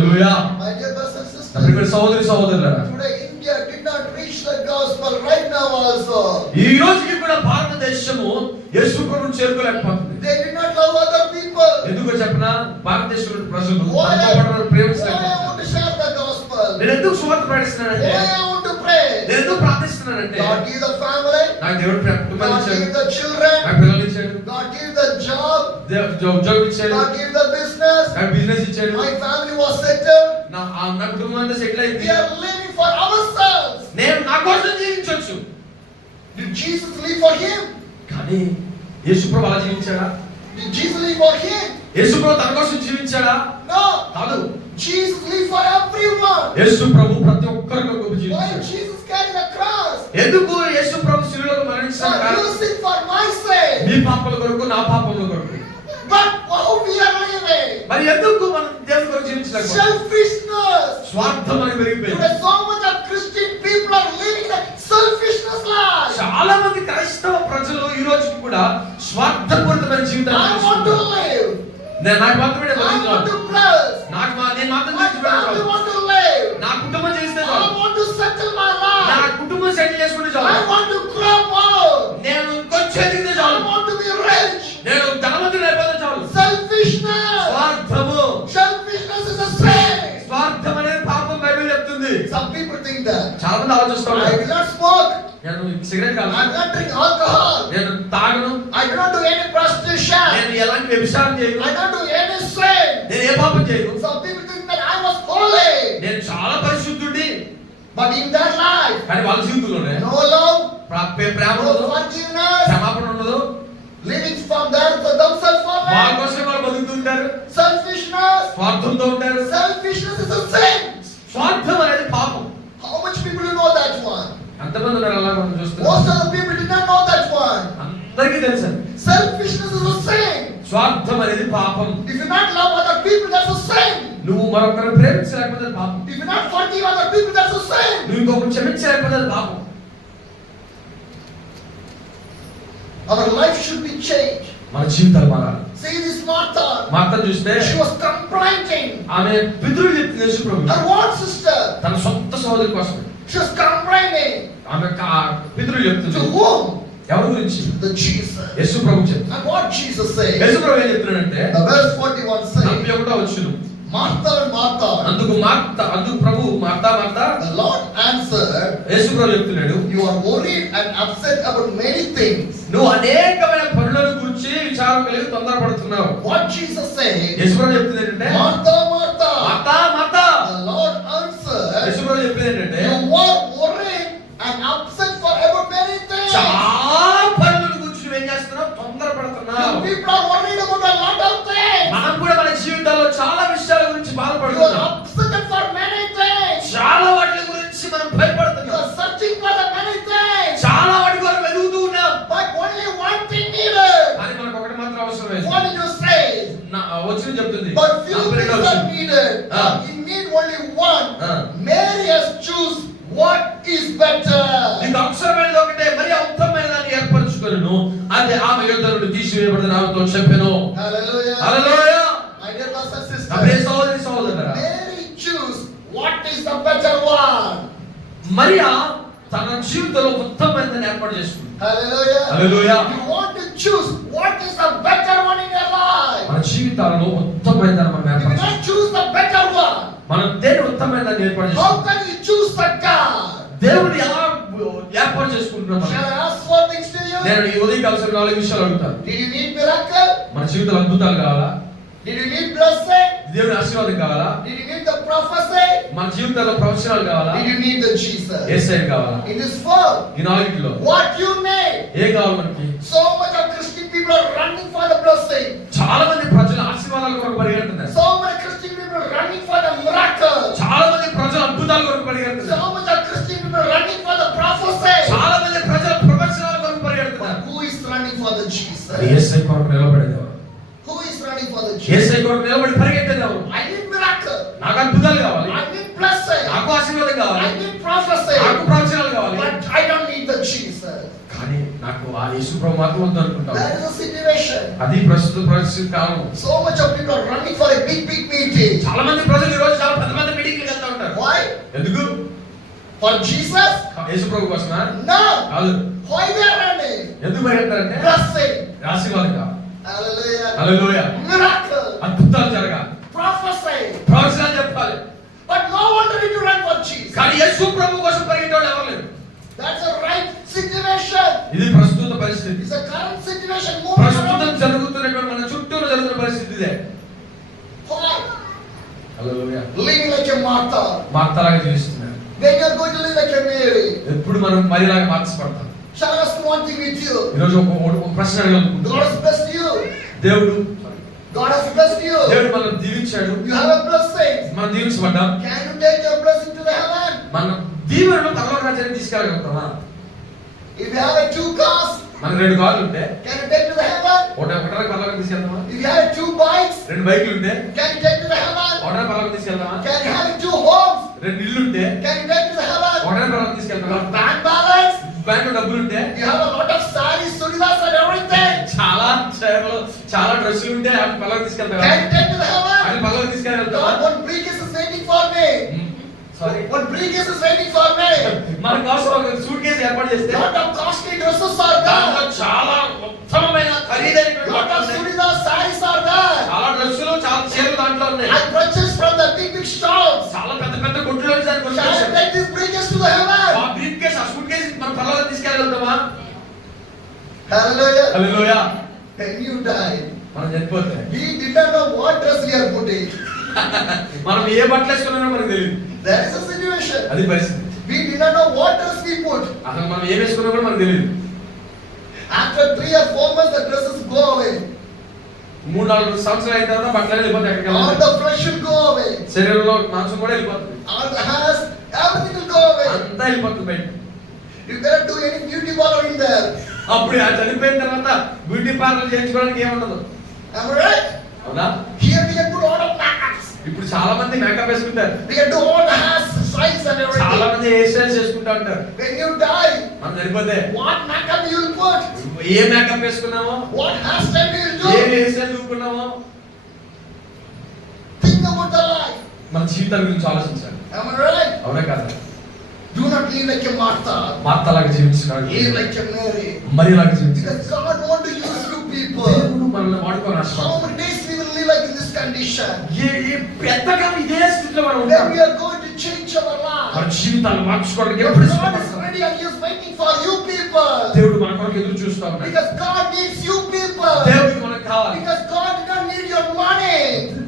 hallelujah. My dear brothers and sisters, ప్రియమైన సహోదరి సహోదరులారా, today India did not reach the gospel right now also. ఈ రోజుకి కూడా భారతదేశము యేసు ప్రభువును చేరుకోలేకపోతుంది. They did not love other people. ఎందుకో చెప్పనా, భారతదేశంలోని ప్రజలు Why తమతో I పాటు ప్రేమిస్తున్నారు. want to share the gospel? నేను ఎందుకు సువార్త ప్రకటిస్తున్నానంటే, Why I want to pray? నేను ఎందుకు ప్రార్థిస్తున్నానంటే, God give the family. నాకు దేవుడు కుటుంబాన్ని God ఇచ్చాడు, give the children. నాకు పిల్లలు ఇచ్చాడు, God give the job. ఉద్యోగం ఇచ్చాడు, God give the business. నాకు బిజినెస్ ఇచ్చాడు, My family was settled. నా కుటుంబం అంతా సెటిల్ అయింది. We are living for ourselves. నేను నా కోసం జీవించవచ్చు. Did Jesus live for him? కానీ యేసు ప్రభు అలా జీవించాడా? Did Jesus live for him? యేసు ప్రభు తన కోసం జీవించాడా? No. కాదు. Jesus lived for everyone. యేసు ప్రభు ప్రతి ఒక్కరి కొరకు Why జీవించాడు. Jesus carried the cross? ఎందుకు యేసు ప్రభు శిలువలో మరణించాడు? For your sin, for my sake. నీ పాపల కొరకు, నా పాపముల కొరకు. But how we are living? మరి ఎందుకు మనం దేవుని కొరకు జీవించలేకపోతున్నాం? Selfishness. స్వార్థం అని పెరిగిపోయింది. Today so much of Christian people are living a selfishness life. చాలా మంది క్రైస్తవ ప్రజలు ఈ రోజు కూడా స్వార్థపూరితమైన జీవితాన్ని I want to జీవిస్తున్నారు. live. నాకు మాత్రమే I want బతుకుతున్నాను. to bless. నేను మాత్రం My family జీవించగలను. want to live. నా కుటుంబం చేస్తే I చాలు. want to settle my నా life. కుటుంబం సెటిల్ చేసుకుంటే I చాలు. want to grow more. నేను ఇంకొంచెం ఎదిగితే I చాలు. want to be rich. నేను ధనవంతుడు అయిపోతే చాలు. Selfishness. స్వార్థము. Selfishness is a sin. స్వార్థం అనేది పాపం బైబిల్ చెప్తుంది. Some people think that. చాలా మంది ఆలోచిస్తారు, I will not smoke. నేను సిగరెట్ I కాదు, will not drink alcohol. నేను తాగను, I do not do any prostitution. నేను ఎలాంటి వ్యభిచారం చేయను, I don't do any sin. నేను ఏ పాపం చేయను, Some people think that I was holy. నేను చాలా పరిశుద్ధుడిని. But in their life, కానీ వాళ్ళ జీవితంలోనే no love, ప్రేమ no ఉండదు, forgiveness, క్షమాపణ ఉండదు. living from there for themselves వాళ్ళ only. కోసం వాళ్ళు బతుకుతుంటారు, Selfishness. స్వార్థంతో ఉంటారు. Selfishness is a sin. స్వార్థం అనేది పాపం. How much people you know that one? అంతమంది ఉన్నారు అలా మనం చూస్తున్నాం. Most of the people did not know that one. అందరికీ తెలుసు Selfishness is a sin. స్వార్థం అనేది పాపం. If you not love other people, that's a sin. నువ్వు మరొకరిని ప్రేమించలేకపోతే అది పాపం. If you not forgive other people, that's a sin. నువ్వు ఇంకొకరు క్షమించలేకపోతే అది పాపం. Our life should be changed. మన జీవితాలు మారాలి. See this Martha. మార్తను చూస్తే She was complaining. ఆమె పితరులు చెప్తుంది యేసు ప్రభు. Her one sister. తన సొంత సోదరి కోసం She was complaining. ఆమె పితరులు చెప్తుంది. To whom? ఎవరి గురించి? The Jesus. యేసు ప్రభు చెప్తుంది. And what Jesus said? యేసు ప్రభు ఏం చెప్తున్నాడంటే, The verse 41 says, 41వ వచనం, Martha and Martha. అందుకు ప్రభు మార్తా The Lord answered, యేసు ప్రభు చెప్తున్నాడు, you are worried and upset about many things. నువ్వు అనేకమైన పనులను గురించి విచారం కలిగి తొందరపడుతున్నావు. What Jesus said? యేసు ప్రభు చెప్తుంది ఏంటంటే, Martha, Martha. Martha. The Lord answered, యేసు ప్రభు చెప్పింది ఏంటంటే, you are worried and upset for about many things. చాలా పనులను గురించి నువ్వు ఏం చేస్తున్నావు? తొందరపడుతున్నావు. You people are worried about a lot of things. మనం కూడా మన జీవితాల్లో చాలా విషయాల గురించి You are బాధపడుతున్నాం. upset for many things. చాలా వాటి గురించి మనం You భయపడుతున్నాం. are searching for the many things. చాలా వాటి కొరకు వెతుకుతూ ఉన్నాం. But only one thing needed. కానీ మనకు ఒకటి మాత్రం అవసరమైంది. What did you say? వచ్చిన చెప్తుంది. But few నా things Prema are needed. Ah. You need only one. Ah. Mary has choose what is better. నీకు అవసరమైనది ఒకటే, మరి ఉత్తమమైన దాన్ని ఏర్పరచుకొనును. అది ఆమె యొద్ద నుండి తీసివేయబడిన ఆమెతో చెప్పెను. Hallelujah. Hallelujah. My dear brothers and నా ప్రియ sisters. సహోదరి సహోదరులారా, Mary choose what is the better one. Mariya తన జీవితంలో ఉత్తమమైనదాన్ని ఏర్పాటు చేసుకుంది. Hallelujah. Hallelujah. You want to choose what is the better one in your life. మన జీవితాలలో ఉత్తమమైనదాన్ని మనం You ఏర్పాటు will not choose the better one. మనం దేని ఉత్తమమైనదాన్ని ఏర్పాటు How చేసుకుంటాం? can you choose the God? దేవుని ఎలా ఏర్పాటు చేసుకుంటున్నాం? Shall I ask four things to you? నేను ఈ ఉదయం అవసరం 4 విషయాలు అడుగుతాను. Did you need miracle? మన జీవితంలో అద్భుతాలు కావాలా? Did you need blessing? దేవుని ఆశీర్వాదం కావాలా? Did you need the prophecy? మన జీవితంలో ప్రవచనాలు కావాలా? Did you need the Jesus? యేసయ్య కావాలా? In this four, ఈ నాలుగిట్లో what you need? ఏ కావాలి మనకి? So much of Christian people are running for the blessing. చాలా మంది ప్రజలు ఆశీర్వాదాల కొరకు పరిగెడుతున్నారు. So many Christian people are running for the miracle. చాలా మంది ప్రజలు అద్భుతాల కొరకు పరిగెడుతున్నారు. So much of Christian people are running for the prophecy. చాలా మంది ప్రజలు ప్రవచనాల కొరకు పరిగెడుతున్నారు. But who is running for the Jesus? యేసయ్య కొరకు నిలబడేది ఎవరు? Who is running for the Jesus? యేసయ్య కొరకు నిలబడి పరిగెత్తేది ఎవరు? I need miracle. నాకు అద్భుతాలు కావాలి, I need blessing. నాకు ఆశీర్వాదం కావాలి, I need prophecy. నాకు ప్రవచనాలు కావాలి, But I don't need the Jesus. కానీ నాకు యేసు ప్రభు మాత్రం వద్దు అనుకుంటాం. That is the situation. అది ప్రస్తుత పరిస్థితి కాలం. So much of people are running for a big meeting. చాలా మంది ప్రజలు ఈ రోజు చాలా పెద్ద పెద్ద మీటింగ్లకు వెళ్తా ఉంటారు. Why? ఎందుకు? For Jesus? యేసు ప్రభు కోసమా? No. కాదు. Why they are running? ఎందుకు పరిగెత్తారంటే Blessing. ఆశీర్వాదం కావాలి. Hallelujah. హల్లెలూయా. Miracle. అద్భుతాలు జరగాలి. Prophesy. ప్రవచనాలు చెప్పాలి. But no one ready to run for Jesus. కానీ యేసు ప్రభు కోసం పరిగెత్తేవాళ్ళు ఎవరు లేరు. That's the right situation. ఇది ప్రస్తుత పరిస్థితి. It's a current situation. Moving ప్రస్తుతం around. జరుగుతున్నటువంటి మన చుట్టూ జరుగుతున్న పరిస్థితి ఇదే. Why? Hallelujah. Living like a Martha. మార్తలాగా జీవిస్తున్నారు. When you are going to live like a Mary. ఎప్పుడు మనం మరిలాగా మార్చబడతాం. Shall I ask one thing with you? ఈ రోజు ఒక ప్రశ్న అడగాలనుకుంటున్నాను. God has blessed you. దేవుడు God has blessed you. దేవుడు మనల్ని దీవించాడు. You have a blessing. మనం దీవించబడ్డాం. Can you take your blessing to the heaven? మనం దీవెనను పరలోక రాజ్యానికి తీసుకెళ్ళగలుగుతామా? If you have a 2 cars, మన 2 కార్లు ఉంటే can you take to the heaven? ఒకటే పరలోక తీసుకెళ్తామా? If you have 2 bikes, 2 బైకులు ఉంటే can you take to the heaven? ఒకటే పరలోక తీసుకెళ్తామా? Can you have 2 homes? 2 ఇల్లు ఉంటే Can you take to the heaven? ఒకటే పరలోక తీసుకెళ్తామా? Bank balance? బ్యాంకు డబ్బులు ఉంటే You have a lot of sarees, sudhas and everything. చాలా చీరలు చాలా డ్రెస్సులు ఉంటే అది పరలోక తీసుకెళ్తామా? Can you take to the heaven? అది పరలోక తీసుకెళ్తామా? God, one briefcase is waiting for me. Sorry One briefcase is waiting for me. మన కోసం ఒక సూట్ కేసు ఏర్పాటు చేస్తే Lot of costly dresses are దాంట్లో there. చాలా ఉత్తమమైన ఖరీదైనటువంటి Lot of బట్టలు ఉన్నాయి. sudhas, sarees are there. చాలా డ్రెస్సులు చాలా చీరలు దాంట్లో ఉన్నాయి. I purchased from the big shops. చాలా పెద్ద పెద్ద కొట్టులో నుంచి దాన్ని Shall I కొనుక్కొచ్చాను. take this briefcase to the heaven? ఆ బ్రీఫ్ కేస్ ఆ సూట్ కేసు మనం పరలోకి తీసుకెళ్ళగలుగుతామా? Hallelujah. Hallelujah. When you die, మనం చనిపోతే we did not know what dress we are putting. మనం ఏ బట్టలు వేసుకున్నామో మనకు తెలియదు. That is the situation. అది పరిస్థితి. We did not know what dress we put. అసలు మనం ఏం వేసుకున్నామో కూడా మనకు తెలియదు. After 3 or 4 months, the dresses go away. 3-4 సంవత్సరాలు అయిన తర్వాత బట్టలు వెళ్ళిపోతాయి. ఎక్కడికి All వెళ్ళాలి? the flesh will go away. శరీరంలో మాంసం కూడా వెళ్ళిపోతుంది. All the hairs, everything will go away. అంతా వెళ్ళిపోతుంది బయట. You cannot do any beauty parlor in there. అప్పుడు ఆ చనిపోయిన తర్వాత బ్యూటీ పార్లర్ చేయించుకోవడానికి ఏముండదు. Am I right? అవునా? Here we can put all of makeups. ఇప్పుడు చాలా మంది మేకప్ వేసుకుంటారు. We can do all the hair styles and చాలా everything. మంది హెయిర్ స్టైల్స్ చేసుకుంటా ఉంటారు. When you die, మనం చనిపోతే what makeup you will put? ఏ మేకప్ వేసుకున్నామో What hairstyle you will ఏ do? హెయిర్ స్టైల్ చూసుకున్నామో Think about the life. మన జీవితాల గురించి ఆలోచించాలి. Am I right? అవునా కదా? Do not live like a Martha. మార్తలాగా జీవించాలి. Live like a Mary. మరియలాగా జీవించాలి. Because God want to use you people. దేవుడు మనల్ని వాడుకొని How ఆశీర్వదిస్తాడు. many days we will live like in this condition? ఏ ఎంతకాలం ఇదే స్థితిలో మనం When ఉంటాం. we are going to change our మన life. జీవితాలను మార్చుకోవడానికి But ఎప్పుడు God is ఇష్టపడతాం. ready and He is waiting for you people. దేవుడు మన కొరకు ఎదురు చూస్తా ఉన్నాడు. Because God needs you people. దేవుడికి మనకు కావాలి. Because God did not need your money.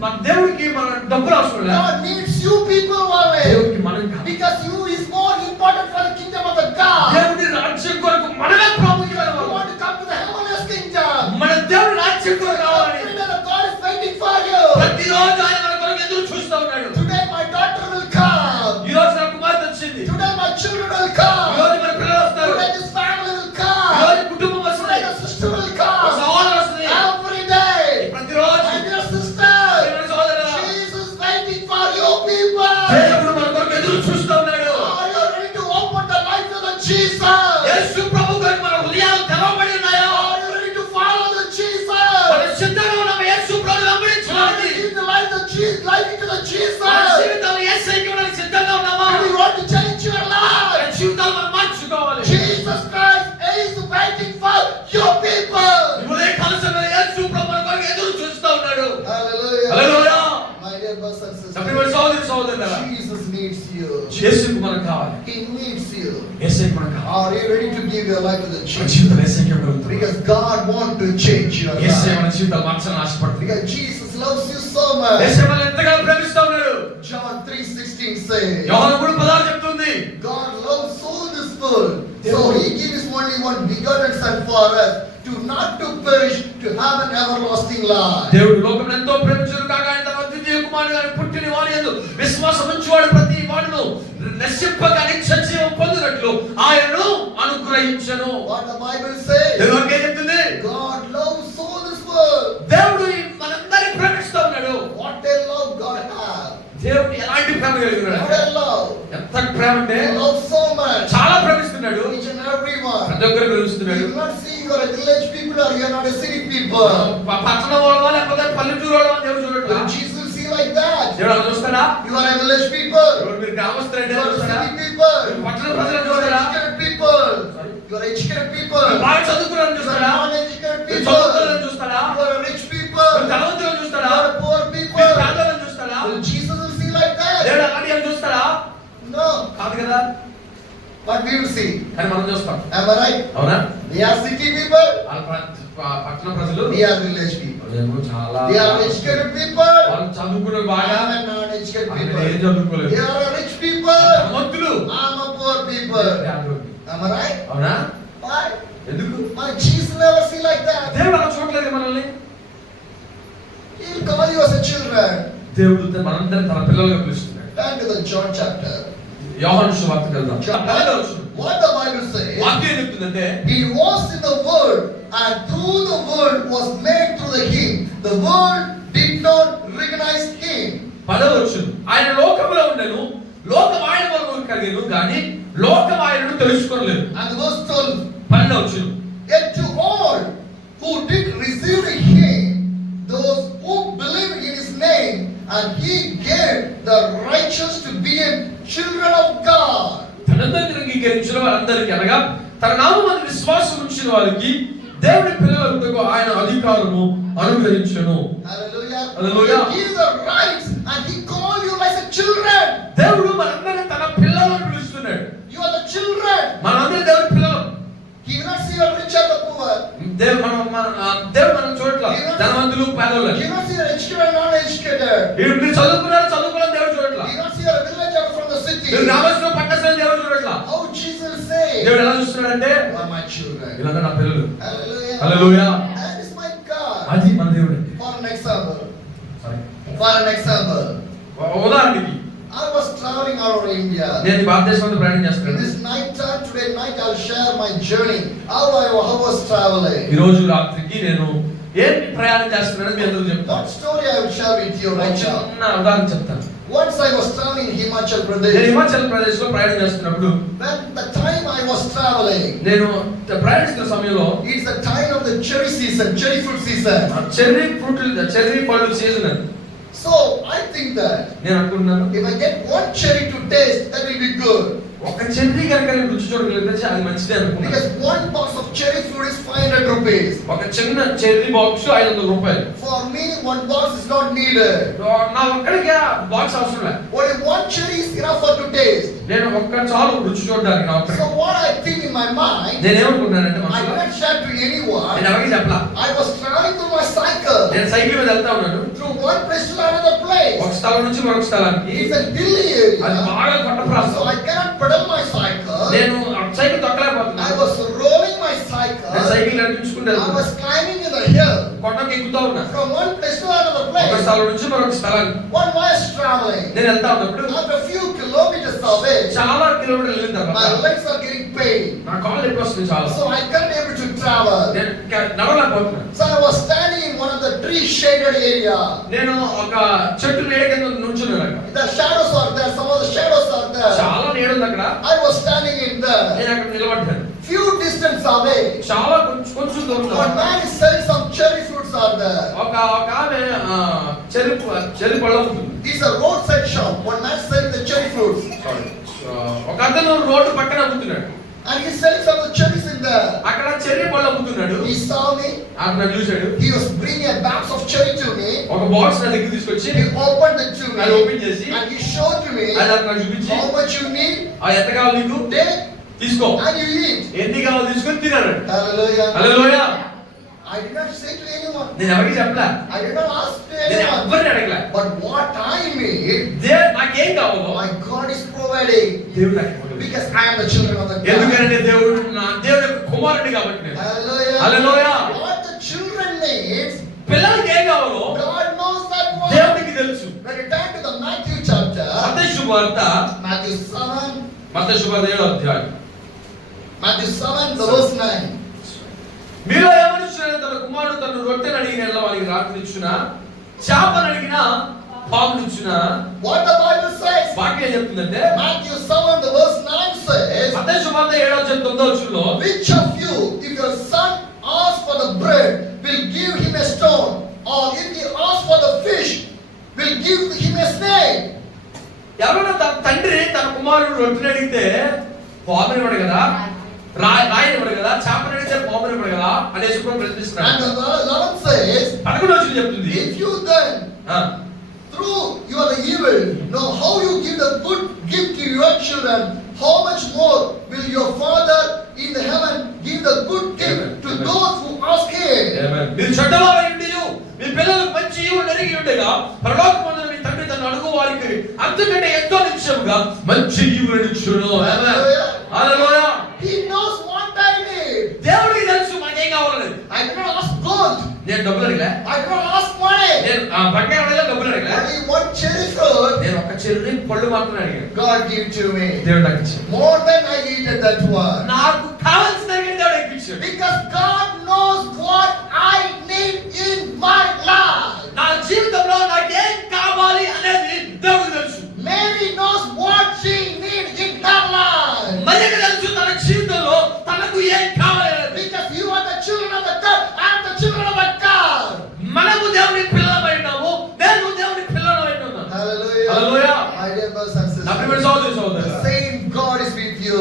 మన దేవుడికి మన డబ్బులు అవసరం లేదు. God needs you people only. దేవుడికి మనం కావాలి. Because you is more important for the kingdom of the God. దేవుడి రాజ్యం కొరకు మనమే ప్రాముఖ్యమైన You వారు. want to come to the heavenly kingdom. మన దేవుడి రాజ్యం కొరకు రావాలి. The freedom of God is waiting for you. ప్రతిరోజు ఆయన మన కొరకు ఎదురు చూస్తా ఉన్నాడు. Today my daughter will come. ఈ రోజు నా కుమార్తె వచ్చింది. Today my children will ఈ come. రోజు మన పిల్లలు వస్తారు. Today this family will ఈ come. రోజు కుటుంబం Today వస్తుంది. the sister will ఒక come. సహోదరు వస్తుంది. Every day. ప్రతిరోజు My dear sister. ప్రియమైన సహోదరుడా, Jesus is waiting for you people. దేవుడు మన కొరకు ఎదురు చూస్తా ఉన్నాడు. Are you ready to open the life of the Jesus? యేసు ప్రభు కొరకు మన హృదయాలు తెరవబడి ఉన్నాయా? Are you ready to follow the మన Jesus? సిద్ధంగా ఉన్నామా యేసు ప్రభువుని Are you వెంబడించడానికి? ready to life the Jesus, life into the మన Jesus? జీవితాలు యేసుకి ఇవ్వడానికి సిద్ధంగా ఉన్నామా? Do you want to change your మన life? జీవితాలు మనం మార్చుకోవాలి. Jesus Christ is waiting for your people. ఈ ఉదయకాల సమయంలో యేసు ప్రభు మన కొరకు ఎదురు చూస్తా ఉన్నాడు. Hallelujah. Hallelujah. My dear brothers and sisters, ప్రియమైన సహోదరి సహోదరులారా, Jesus needs you. యేసుకు మనకు కావాలి. He needs you. యేసుకి మనకు కావాలి. Are you ready to give your life to the మన Jesus? జీవితం యేసుకి ఇవ్వగలుగుతాం. Because God wants to change your Yesu life. మన జీవితాలు మార్చాలని ఆశపడుతుంది. Because Jesus loves you so much. యేసు మనల్ని ఎంతగా ప్రేమిస్తా ఉన్నాడు. John 3:16 says, యోహాను 3:16 చెప్తుంది. God loves so this world, so He gave His only one begotten Son for us, to not to perish, to have an everlasting life. దేవుడు లోకమును ఎంతో ప్రేమించును కాగా ఆయన తన ద్వితీయ కుమారుని ఆయన పుట్టిన వాని యందు విశ్వాసం ఉంచువాడు ప్రతి వాడును నశింపక నిత్య జీవం పొందినట్లు ఆయనను అనుగ్రహించెను. What the Bible says? దేవుడు వాక్యం చెప్తుంది. God loves so this world. దేవుడు మనందరిని ప్రేమిస్తా ఉన్నాడు. What a love God has. దేవుడు ఎలాంటి ప్రేమ కలిగి ఉన్నాడు? What a love. ఎంత ప్రేమ అంటే He loves so much. చాలా ప్రేమిస్తున్నాడు. Each and everyone. ప్రతి ఒక్కరిని He ప్రేమిస్తున్నాడు. will not see you are a village people or you are not a city people. పట్టణ వాళ్ళవా లేకపోతే పల్లెటూరు వాళ్ళవా దేవుడు చూడట్లా. Will Jesus see like that? దేవుడు అలా చూస్తాడా? You are a village people. మీరు గ్రామస్తులంటే You are a చూస్తాడా? city people. పట్టణ ప్రజలను You are చూస్తాడా? educated people. You are educated people. బాగా చదువుకున్నారని You are చూస్తాడా? non-educated మీరు people. చదువుకున్నారని చూస్తాడా? You are a rich people. మీరు ధనవంతులను చూస్తాడా? You are a poor మీరు people. పేదలను చూస్తాడా? Will Jesus will see like that? దేవుడు అలాంటి అని చూస్తాడా? No. కాదు కదా. But we will see. కానీ మనం చూస్తాం. Am I right? అవునా? We are city people. పట్టణ ప్రజలు We are village people. ఏమో చాలా We are educated people. వాళ్ళు చదువుకున్న బాగా I am non-educated ఆయన people. ఏం చదువుకోలేదు. They are a rich people. ధనవంతులు. I am a poor people. Am I right? అవునా? Why? ఎందుకు? My Jesus never see like that. దేవుడు అలా చూడలేదు మనల్ని. He will call you as a children. దేవుడు మనందరం తన పిల్లలుగా పిలుస్తున్నాడు. Turn to the John chapter. యోహాను సువార్తకు వెళ్దాం. What the Bible says? వాక్యం ఏం చెప్తుందంటే He was in the world, and through the world was made through the him. The world did not recognize him. పదవచ్చును ఆయన లోకములో ఉండెను, లోకం ఆయన వరకు కలిగెను కానీ లోకం ఆయనను తెలుసుకోలేదు. And the verse 12. పన్నవచ్చును Yet to all who did receive him, those who believed in his name, and he gave the righteous to be children of God. తనందరిని అంగీకరించిన వారందరికీ అనగా తన నామమునందు విశ్వాసం ఉంచిన వారికి దేవుని పిల్లలకు ఆయన అధికారము అనుగ్రహించెను. Hallelujah. Hallelujah. He gives the rights and he called you like a children. దేవుడు మనందరిని తన పిల్లలను పిలుస్తున్నాడు. You are the children. మనందరం దేవుని పిల్లలు. He will not see you rich or the poor. దేవుడు మనం చూడట్లా ధనవంతులు పేదలు. He will not see you educated or non-educated. మీరు చదువుకున్నారని దేవుడు చూడట్లా. He will not see you a villager from the city. మీరు గ్రామస్తులు పట్టణస్థులు దేవుడు చూడట్లా. How Jesus say? దేవుడు ఎలా చూస్తున్నాడంటే You are my children. వీళ్ళందరూ నా పిల్లలు. Hallelujah. Hallelujah. That is my God. అది మన దేవుడు. For an example. Sorry. For an example. ఉదాహరణకి I was traveling all over India. నేను భారతదేశంలో ప్రయాణం In చేస్తున్నాను. this night time, today night, I'll share my journey. How I was traveling. ఈ రోజు రాత్రికి నేను ఏం ప్రయాణం చేస్తున్నానని మీ అందరికీ చెప్తాను. That story I will share with you right now. చిన్న ఉదాహరణ చెప్తాను. Once I was traveling in Himachal నేను Pradesh. హిమాచల్ ప్రదేశ్ లో ప్రయాణం చేస్తున్నప్పుడు When the time I was traveling, నేను ప్రయాణిస్తున్న సమయంలో it's the time of the cherry season, cherry fruit season. Cherry పళ్ళు season. So I think that నేను అనుకుంటున్నాను if I get one cherry to taste, that will be good. ఒక cherry కనుక నేను రుచి చూడగలిగితే అది మంచిదే అనుకున్నాను. Because one box of cherry fruit is 500 rupees. ఒక చిన్న చెర్రీ బాక్స్ 500 రూపాయలు. For me, one box is not needed. నా ఒక్కడికి బాక్స్ అవసరం లేదు. Only one cherry is enough for to taste. నేను ఒక్క చాలు రుచి చూడడానికి నా ఒక్కడికి. So what I think in my mind, నేను ఏమనుకున్నానంటే I మనసులో did not share to anyone. నేను ఎవరికి చెప్పలా. I was traveling through my cycle నేను సైకిల్ మీద వెళ్తా ఉన్నాను. through one place to another place. ఒక స్థలం నుంచి మరొక స్థలానికి. It's a hilly అది area. బాగా కొండ ప్రాంతం. So I cannot pedal my cycle. నేను సైకిల్ I తొక్కలేకపోతున్నాను. was rolling my నేను cycle. సైకిల్ నడిపించుకుంటూ I was climbing in the hill కొండకి ఎక్కుతా ఉన్నా. from one place to another ఒక place. స్థలం నుంచి మరొక స్థలానికి One was traveling. నేను వెళ్తా ఉన్నప్పుడు After a few kilometers away, చాలా కిలోమీటర్లు వెళ్ళిన my తర్వాత legs are getting pain. నా కాళ్ళు ఎక్కువ వస్తుంది చాలా. So I can't able to travel. నేను నడవలేకపోతున్నాను. So I was standing in one of the tree shaded area. నేను ఒక చెట్టు నీడ కింద నుంచున్నాను. The shadows are there. Some of the shadows are there. చాలా నీడ ఉంది అక్కడ. I was standing in there. నేను అక్కడ నిలబడ్డాను. Few distance away, చాలా కొంచెం దూరంలో one man is selling some cherry fruits are there. ఒక ఆమె చెర్రీ పళ్ళ ఉంటుంది. It's a roadside shop. One man selling the cherry fruits. ఒక అతను రోడ్డు పక్కన అమ్ముతున్నాడు. And he's selling some of the cherries in there. అక్కడ చెర్రీ పళ్ళు అమ్ముతున్నాడు. He saw me. అక్కడ చూశాడు. He was bringing a box of cherry to me. ఒక బాక్స్ నా దగ్గర తీసుకొచ్చి He opened it to అది me. ఓపెన్ చేసి And he showed to me అది అక్కడ చూపించి how much you need. ఎంత కావాలి నీకు Take తీసుకో and you eat. ఎన్ని కావాలి తీసుకొని తినాడు. Hallelujah. Hallelujah. I did not say to anyone. నేను ఎవరికి చెప్పలా. I did not ask to నేను anyone. ఎవ్వరిని అడగలా. But what I need, నాకేం కావాలో my God is providing. దేవుడు నాకు ఇవ్వడు. Because I am the children of the God. ఎందుకంటే దేవుడు నా దేవుడి యొక్క కుమారుడు కాబట్టి నేను. Hallelujah. Hallelujah. What the children needs, పిల్లలకి ఏం కావాలో God knows that one. దేవుడికి తెలుసు. When you turn to the Matthew chapter, మత్తయి శుభవార్త Matthew 7, మత్తయి శుభవార్త 7వ అధ్యాయం. Matthew 7, the verse 9. మీలో ఎవరిచ్చినా తన కుమారుడు తన రొట్టెను అడిగిన వారికి రాత్రిచ్చునా చేపను అడిగినా పామునిచ్చునా. What the Bible says, వాక్యం ఏం చెప్తుందంటే Matthew 7, the verse 9 says, మత్తయి శుభవార్త 7వ అధ్యాయం 9వ వచనంలో which of you, if your son the bread, will give him a stone, or if he asks for the fish, will give him a snake. ఎవరైనా తన తండ్రి తన కుమారుడు రొట్టెని అడిగితే పాముని ఇవ్వడు కదా, రాయిని ఇవ్వడు కదా, చేపని అడిగితే పాముని ఇవ్వడు కదా అనేసి కూడా ప్రశ్నిస్తున్నాడు. And the Lord says, 11వ వచనం చెప్తుంది, if you then through you are the evil, know how you give the good gift to your children, how much more will your Father in the heaven give the good gift to those who ask him. మీరు చెడ్డవారై ఉండియు మీ పిల్లలకు మంచి ఈవులు నరిగి ఉండగా పరలోకమందున మీ తండ్రి తన అడుగు వారికి అంతకంటే ఎంతో నిశ్చయముగా మంచి ఈవులను ఇచ్చును. హల్లెలూయా. He knows what I need. దేవుడికి తెలుసు మనకేం కావాలని. I did not ask gold. నేను డబ్బులు అడిగలే. I did not ask money. నేను బంగారం అడగలే, డబ్బులు అడగలే. Only one cherry fruit. నేను ఒక చెర్రీ పళ్ళు మాత్రమే అడిగాను. God give to me. దేవుడు నాకు ఇచ్చాడు. More than I needed that one. నాకు కావాల్సిన దానికంటే దేవుడు ఎక్కువ ఇచ్చాడు. Because God knows what I need in my life. నా జీవితంలో నాకు ఏం కావాలి అనేది దేవుడికి తెలుసు. Mary knows what she needs in her life. మరియకు తెలుసు తన జీవితంలో తనకు ఏం కావాలి అనేది. Because you are the children of the God, I am the children of the God. మనము దేవుని పిల్లలమై ఉన్నాము, నేను దేవుని పిల్లలమై ఉన్నాను. Hallelujah. Hallelujah. My dear brothers and sisters. నా ప్రియమైన సహోదరి సహోదరులారా, The same God is with you.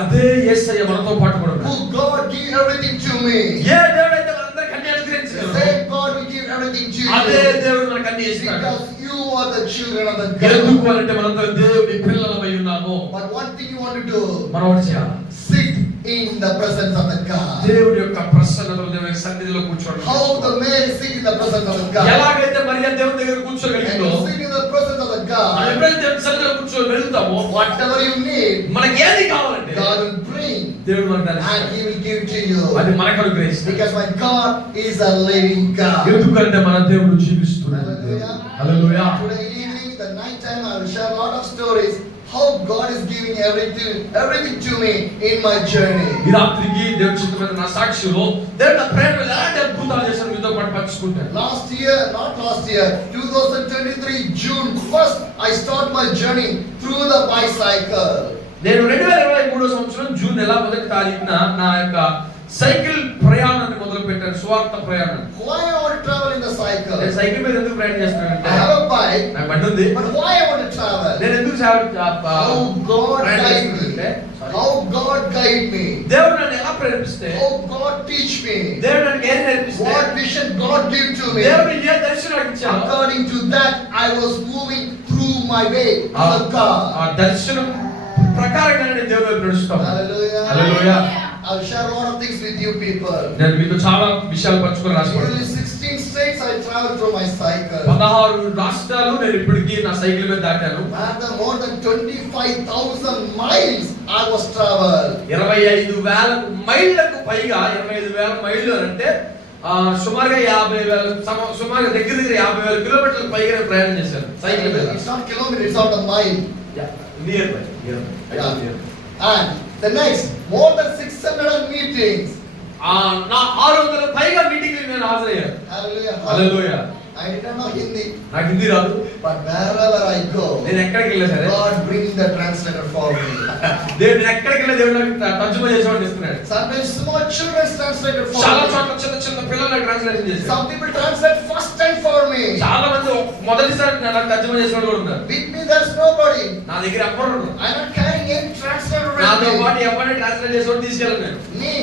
అదే యేసయ్య మనతో పాటు కూడా ఉన్నాడు. Who God give everything to me. ఏ దేవుడైతే మనందరికీ అన్ని The అనుగ్రహించాడో same God will give everything to అదే you. దేవుడు మనకు అన్ని ఇస్తాడు. Because you are the children of the ఎందుకు God. అంటే మనందరం దేవుని పిల్లలమై ఉన్నాము. But one thing you want to do, మనం ఒకటి చేయాలి. sit in the presence of the God. దేవుడి యొక్క ప్రసన్నతలో దేవుని సన్నిధిలో కూర్చోండి. How the Mary sit in the presence of the God. ఎలాగైతే మరియా దేవుని దగ్గర And కూర్చోగలిగిందో, you sit in the presence of the మనం God. ఎప్పుడైతే దేవుని సన్నిధిలో కూర్చోగలుగుతామో Whatever you need, మనకి ఏది కావాలంటే God will bring దేవుడు మనకు దాన్ని and ఇస్తాడు. He will give to you. అది మనకు అనుగ్రహిస్తాడు. Because my God is a living God. ఎందుకంటే మన దేవుడు జీవిస్తున్నాడు. Hallelujah. Hallelujah. Today evening, the night time, I will share a lot of stories how God is giving everything to me in my journey. ఈ రాత్రికి దేవుడి చిత్తమైన నా సాక్షిలో దేవుడు నా ప్రేమలో ఎలాంటి అద్భుతాలు చేశారో మీతో పాటు పంచుకుంటాను. Last year, 2023 June 1st, I start my journey through the bicycle. నేను 2023 సంవత్సరం జూన్ నెల 1వ తారీఖున నా యొక్క సైకిల్ ప్రయాణాన్ని మొదలు పెట్టాను. స్వార్థ ప్రయాణం. Why I want to travel in the cycle? నేను సైకిల్ మీద ఎందుకు ప్రయాణం చేస్తున్నానంటే, I have a bike, నాకు బండి ఉంది. but why I want to travel? నేను ఎందుకు How God ప్రయాణం guide చేస్తున్నానంటే, me. How God guide me. దేవుడు నన్ను ఎలా ప్రేరేపిస్తే, How God teach me. దేవుడు నన్ను ఏం నేర్పిస్తే, What vision God give to me. దేవుడు ఏ దర్శనం నాకు ఇచ్చాడో, According to that, I was moving through my way to the God. ఆ దర్శనం ప్రకారంగా నేను దేవుడి వైపు నడుస్తాను. Hallelujah. Hallelujah. I'll share a lot of things with you people. నేను మీతో చాలా విషయాలు పంచుకొని Nearly రాసుకుంటాను. 16 states I traveled through my cycle. 16 రాష్ట్రాలు నేను ఇప్పటికీ నా సైకిల్ మీద దాటాను. More than 25,000 miles I was traveled. 25,000 మైళ్ళకు పైగా, 25,000 మైళ్ళు అంటే సుమారుగా 50,000 సుమారుగా దగ్గర 50,000 కిలోమీటర్లకు పైగా నేను ప్రయాణం చేశాను సైకిల్ మీద. It's not kilometer, it's not a mile. Near by. And the next, more than 600 meetings. నా 600 పైగా మీటింగ్లు నేను హాజరయ్యాను. Hallelujah. Hallelujah. I didn't know Hindi, నాకు హిందీ రాదు. but wherever I go, నేను ఎక్కడికి వెళ్ళా సరే God brings the translator for me. దేవుడు ఎక్కడికి వెళ్ళా దేవుడు నాకు తర్జుమా చేసేవాడిని ఇస్తున్నాడు. Sometimes small children's translated for చాలా me. చోట్ల చిన్న చిన్న పిల్లలు నాకు ట్రాన్స్లేషన్ చేశారు. Some people translate first time for me. చాలా మంది మొదటిసారి నాకు తర్జుమా చేసేవాళ్ళు కూడా ఉన్నారు. With me there's nobody. నా దగ్గర ఎవ్వరు ఉన్నారు. I'm not carrying any translator నాతో with me. పాటు ఎవరిని ట్రాన్స్లేట్ చేసేవాడు తీసుకెళ్ళను నేను. Me,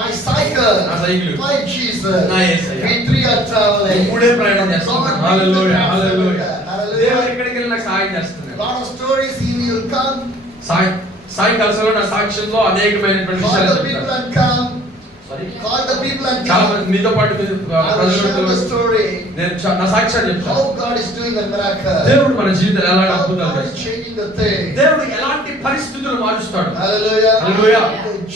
my cycle, నా సైకిల్, my Jesus. నా యేసయ్య. We three are traveling. మూడే ప్రయాణం చేస్తాను. హల్లెలూయా. హల్లెలూయా. Hallelujah. దేవుడు ఎక్కడికి వెళ్ళి నాకు సహాయం చేస్తున్నాడు. Lot of stories he will come. సాయంకాలం నా సాక్ష్యంలో అనేకమైనటువంటి Call విషయాలు the people చెప్తాను. and come. Sorry, Call the people and చాలా come. మంది మీతో పాటు I will share the ప్రజలతో story. నేను నా సాక్ష్యాన్ని చెప్తాను. How God is doing the miracle. దేవుడు మన జీవితంలో ఎలాంటి How అద్భుతాలు God is చేస్తాడు. changing the thing. దేవుడు ఎలాంటి పరిస్థితులు మారుస్తాడు. Hallelujah. Hallelujah.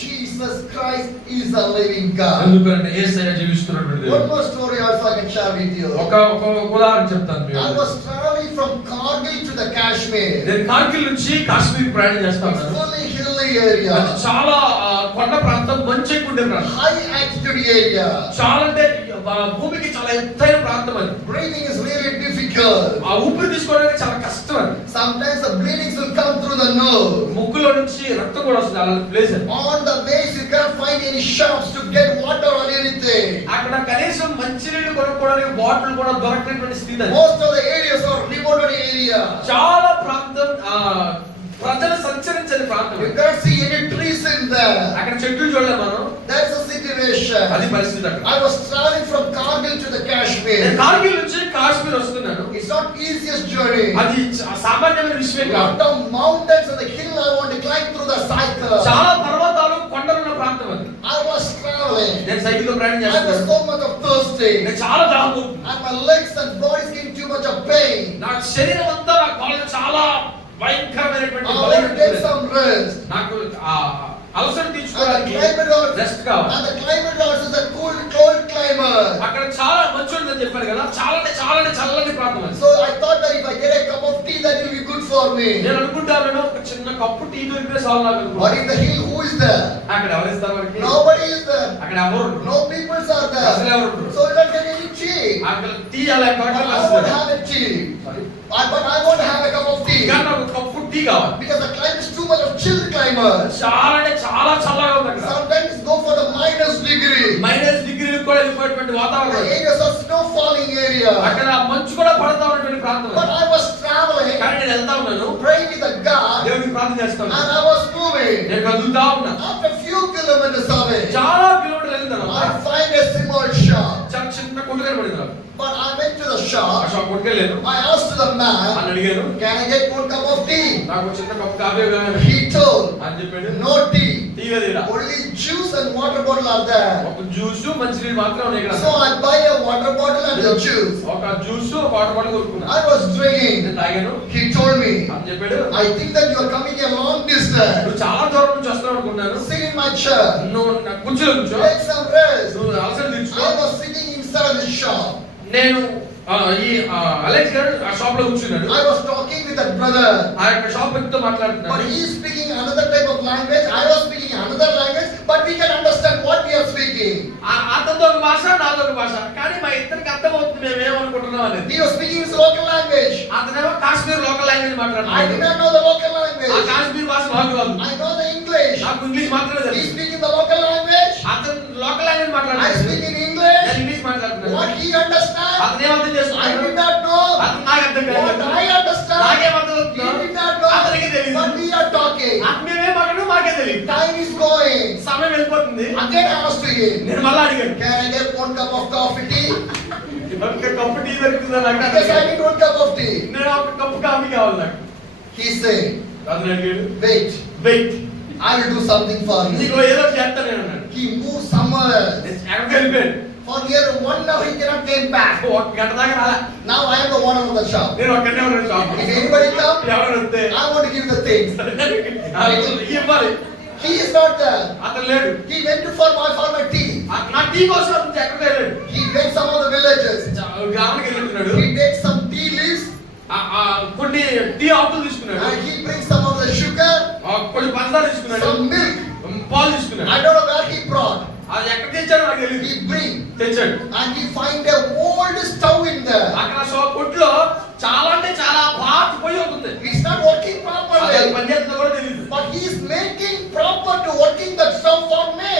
Jesus Christ is the living God. ఎందుకంటే యేసయ్య జీవిస్తున్నటువంటి One దేవుడు. more story also I can share with you. ఒక ఉదాహరణ చెప్తాను మీకు. I was traveling from Kargil to the Kashmir. నేను కార్గిల్ నుంచి కాశ్మీర్ ప్రయాణం చేస్తాను. It's fully hilly area. అది చాలా కొండ ప్రాంతం, మంచు ఎక్కువ ఉండే ప్రాంతం. High altitude area. చాలా అంటే భూమికి చాలా ఎత్తైన ప్రాంతం అది. Breathing is really difficult. ఆ ఊపిరి తీసుకోవడానికి చాలా కష్టం అది. Sometimes the bleedings will come through the nose. ముక్కులో నుంచి రక్తం కూడా వస్తుంది అలాంటి ప్లేస్ అది. On the ways you can't find any shops to get water or anything. కనీసం మంచినీళ్ళు కొనుక్కోవడానికి బాటిల్ కూడా దొరకనటువంటి స్థితి అది. Most of the areas are remote areas. చాలా ప్రాంతం ప్రజలు సంచరించని ప్రాంతం. You can't see any trees in there. అక్కడ చెట్లు చూడలేం మనం. That's the situation. అది పరిస్థితి అక్కడ. I was traveling from Kargil to the నేను Kashmir. కార్గిల్ నుంచి కాశ్మీర్ వస్తున్నాను. It's not easiest journey. అది సామాన్యమైన విషయం కాదు. Lot of mountains and the hill I want to climb through the cycle. చాలా పర్వతాలు కొండలున్న ప్రాంతం అది. I was traveling. నేను సైకిల్ తో ప్రయాణం I was చేస్తున్నాను. so much of thirsty. నేను చాలా దాహం. And my legs and body is getting too much of pain. నా శరీరం అంతా నా కాళ్ళు చాలా భయంకరమైనటువంటి I want to take some rest. నాకు అలసట And the తీర్చుకోవడానికి climate also, రెస్ట్ కావాలి. and the climate also is a cool, cold climate. అక్కడ చాలా మంచు ఉందని చెప్పాను కదా, చాలా చల్లని ప్రాంతం అది. So I thought that if I get a cup of tea, that will be good for me. నేను అనుకుంటాను ఒక చిన్న కప్పు టీ దొరికితే చాలు నాకు అనుకుంటాను. But in the hill, who is there? అక్కడ ఎవరిస్తారు మనకి? Nobody is there. అక్కడ ఎవరు? No peoples are అసలు there. ఎవరు? So you don't get any tea. అక్కడ టీ అలా But కరెక్ట్గా I won't have a tea. Sorry. But I want to have a cup of tea. కానీ నాకు కప్పు టీ కావాలి. Because the climate is too much of chill climate. చాలా చల్లగా ఉంది అక్కడ. Sometimes go for the minus degree. Minus డిగ్రీలకు కూడా వెళ్ళిపోయేటువంటి The వాతావరణం. areas are snow falling area. అక్కడ మంచు కూడా పడతా ఉన్నటువంటి ప్రాంతం But అది. I was traveling, కానీ నేను వెళ్తా ఉన్నాను, praying with the God, దేవుడికి ప్రార్థన చేస్తాను. and I was moving. నేను కదులుతా ఉన్నా. After few kilometers away, చాలా కిలోమీటర్లు వెళ్ళిన తర్వాత I find a small shop. చాలా చిన్న కొట్టు కనబడింది నాకు. But I went to the ఆ shop. షాప్ కొట్టుకెళ్ళాను. I asked to the man, అని అడిగాను, can I get one cup of tea? నాకు ఒక చిన్న కప్పు కాఫీ కానీ He told, అని చెప్పాడు. no tea. టీ లేదు ఈడ. Only juice and water bottle are there. ఒక జ్యూస్ మంచినీళ్ళు మాత్రం ఉన్నాయి ఇక్కడ. So I buy a water bottle and the juice. ఒక జ్యూస్ ఒక వాటర్ బాటిల్ కొనుక్కున్నా. I was drinking. నేను తాగాను. He told me, అని చెప్పాడు, I think that you are coming a long distance. నువ్వు చాలా దూరం నుంచి వస్తున్నావు అనుకున్నాను. Sit in my chair. నువ్వు నా కుర్చీలో కూర్చో. Take some rest. నువ్వు అలసట తీర్చుకో. I was sitting inside the shop. నేను ఈ అలెక్స్ గారు ఆ షాప్ లో కూర్చున్నాడు. I was talking with that brother. ఆ యొక్క షాప్ వ్యక్తితో But మాట్లాడుతున్నాను. he is speaking another type of language. I was speaking another language. But we can understand what we are speaking. అతనితో ఒక భాష, నాతో ఒక భాష, కానీ మా ఇద్దరికి అర్థమవుతుంది మేము ఏమనుకుంటున్నాం అనేది. He was speaking his local language. అతనేమో Kashmir local language I did మాట్లాడుతున్నాడు. not know the local ఆ language. కాశ్మీర్ భాష నాకు రాదు. I know the English. నాకు ఇంగ్లీష్ మాత్రమే He is తెలుసు. speaking the local language. అతను లోకల్ లాంగ్వేజ్ I మాట్లాడుతున్నాడు. speak in English. నేను ఇంగ్లీష్ మాట్లాడుతున్నాను. What he understands, అతను ఏమర్థం I చేసుకున్నాడు? did not know. అతను నాకు అర్థం What కాదు. I understand, నాకేమర్థం he అవుతుందో did not know. అతనికి తెలియదు. But we are talking. అతను మేమే మాట్లాడు మాకే తెలియదు. Time is going. సమయం వెళ్ళిపోతుంది. Again I asked him, నేను మళ్ళీ అడిగాను, can I get one cup of coffee tea? ఒక కప్పు టీ దొరుకుతుందా నాకు? Because I need one cup of tea. నేను ఒక కప్పు కాఫీ కావాలి నాకు. He said, అతను అడిగాడు, wait, wait, I will do something for you. నీకు ఏదో చేస్తాను నేను అన్నాడు. He moved somewhere else. ఎక్కడికి వెళ్ళిపోయాడు. For nearly 1 hour he cannot came back. ఒక గంట దాకా రాలే. Now I am the owner of the shop. నేను ఒక్కనే ఉన్నాను షాప్. If anybody come, ఎవరు వస్తే I want to give the things. ఇవ్వాలి. He is not there. అతను లేడు. He went for my tea. నా టీ కోసం అతను ఎక్కడికి వెళ్ళాడు. He went some of the villages. గ్రామానికి వెళ్ళిపోతున్నాడు. He takes some tea leaves కొన్ని టీ ఆకులు తీసుకున్నాడు. and he brings some of the sugar, కొన్ని పంచదార తీసుకున్నాడు. some milk. పాలు తీసుకున్నాడు. I don't know where he brought. అది ఎక్కడ తెచ్చాడో నాకు తెలియదు. He bring తెచ్చాడు. and he find a old stove in there. అక్కడ కొట్లో చాలా అంటే చాలా పాత పొయ్యి అవుతుంది. It's not working అది properly. పని చేస్తుందో కూడా తెలియదు. But he is making proper to working that stove for me.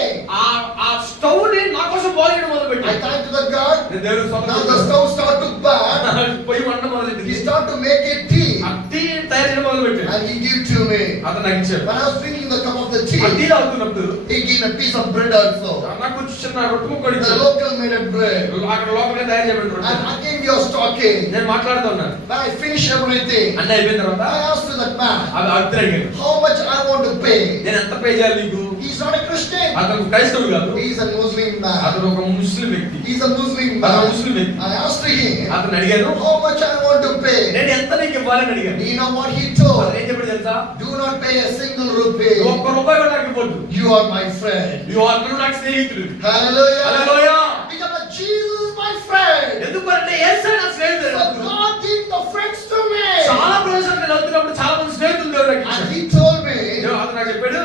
ఆ స్టవ్ ని నా కోసం బాగుండడం మొదలు I పెట్టాడు. thank to the God. నేను దేవుడికి Now the స్తోత్రం stove start to burn. పొయ్యి వండడం మొదలు He పెట్టింది. start to make a tea ఆ టీ తయారు చేయడం మొదలు పెట్టాడు. and he give to me. అతను నాకు ఇచ్చాడు. When I was drinking the cup of the ఆ టీ tea, తాగుతున్నప్పుడు he gave a piece of bread also. నాకు కొంచెం చిన్న రొట్టె ముక్క The ఇచ్చాడు. local made bread. అక్కడ లోపలే తయారు చేయబడిన రొట్టె. And again we are talking. నేను మాట్లాడుతూ ఉన్నాను. When I finish everything, అన్నీ అయిపోయిన తర్వాత I asked to that man, అవి అర్థం అడిగాను. how much I want to pay. నేను ఎంత పే చేయాలి నీకు? He's not a Christian. అతను క్రైస్తవుడు కాదు. He is a Muslim man. అతను ఒక ముస్లిం వ్యక్తి. He's a Muslim అతను man. ముస్లిం వ్యక్తి. I asked him, అతను అడిగాను, how much I want to pay. నేను ఎంత నీకు ఇవ్వాలని అడిగాను. Do you know what he told? అతను ఏం చెప్పాడు తెలుసా? Do not pay a single rupee. ఒక్క రూపాయి కూడా నాకు ఇవ్వద్దు. You are my friend. నువ్వు నాకు స్నేహితుడు. Hallelujah. Hallelujah. Because Jesus is my friend. ఎందుకంటే యేసయ్య నా So స్నేహితుడు. God gave the friends to me. చాలా ప్రదేశాలకు నేను వెళ్తున్నప్పుడు చాలా మంది స్నేహితులు దేవుడు నాకు And ఇచ్చాడు. he told me, అతను నాకు చెప్పాడు,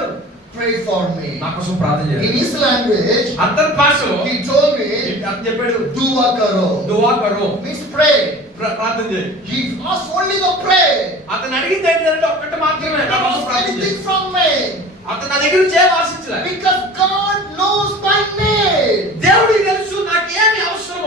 pray for me. నా కోసం ప్రార్థన In చేయాలి. his language, అతని భాషలో he told me, అతను చెప్పాడు, dua karo. దువా కరో, Means pray. ప్రార్థన చేయి. He asked only the pray. అతను అడిగింది ఏంటంటే ఒక్కటి మాత్రమే, నా కోసం Not ప్రార్థన చేయి. anything from me. అతను నా దగ్గర నుంచి ఏం ఆశించలే. Because God knows my name. దేవుడికి తెలుసు నాకు ఏమి అవసరం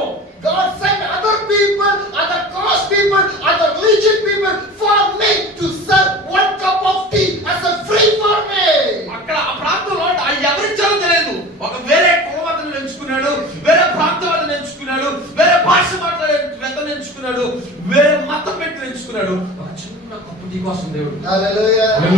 అప్పుడు నీ కోసం దేవుడు Hallelujah. Hallelujah.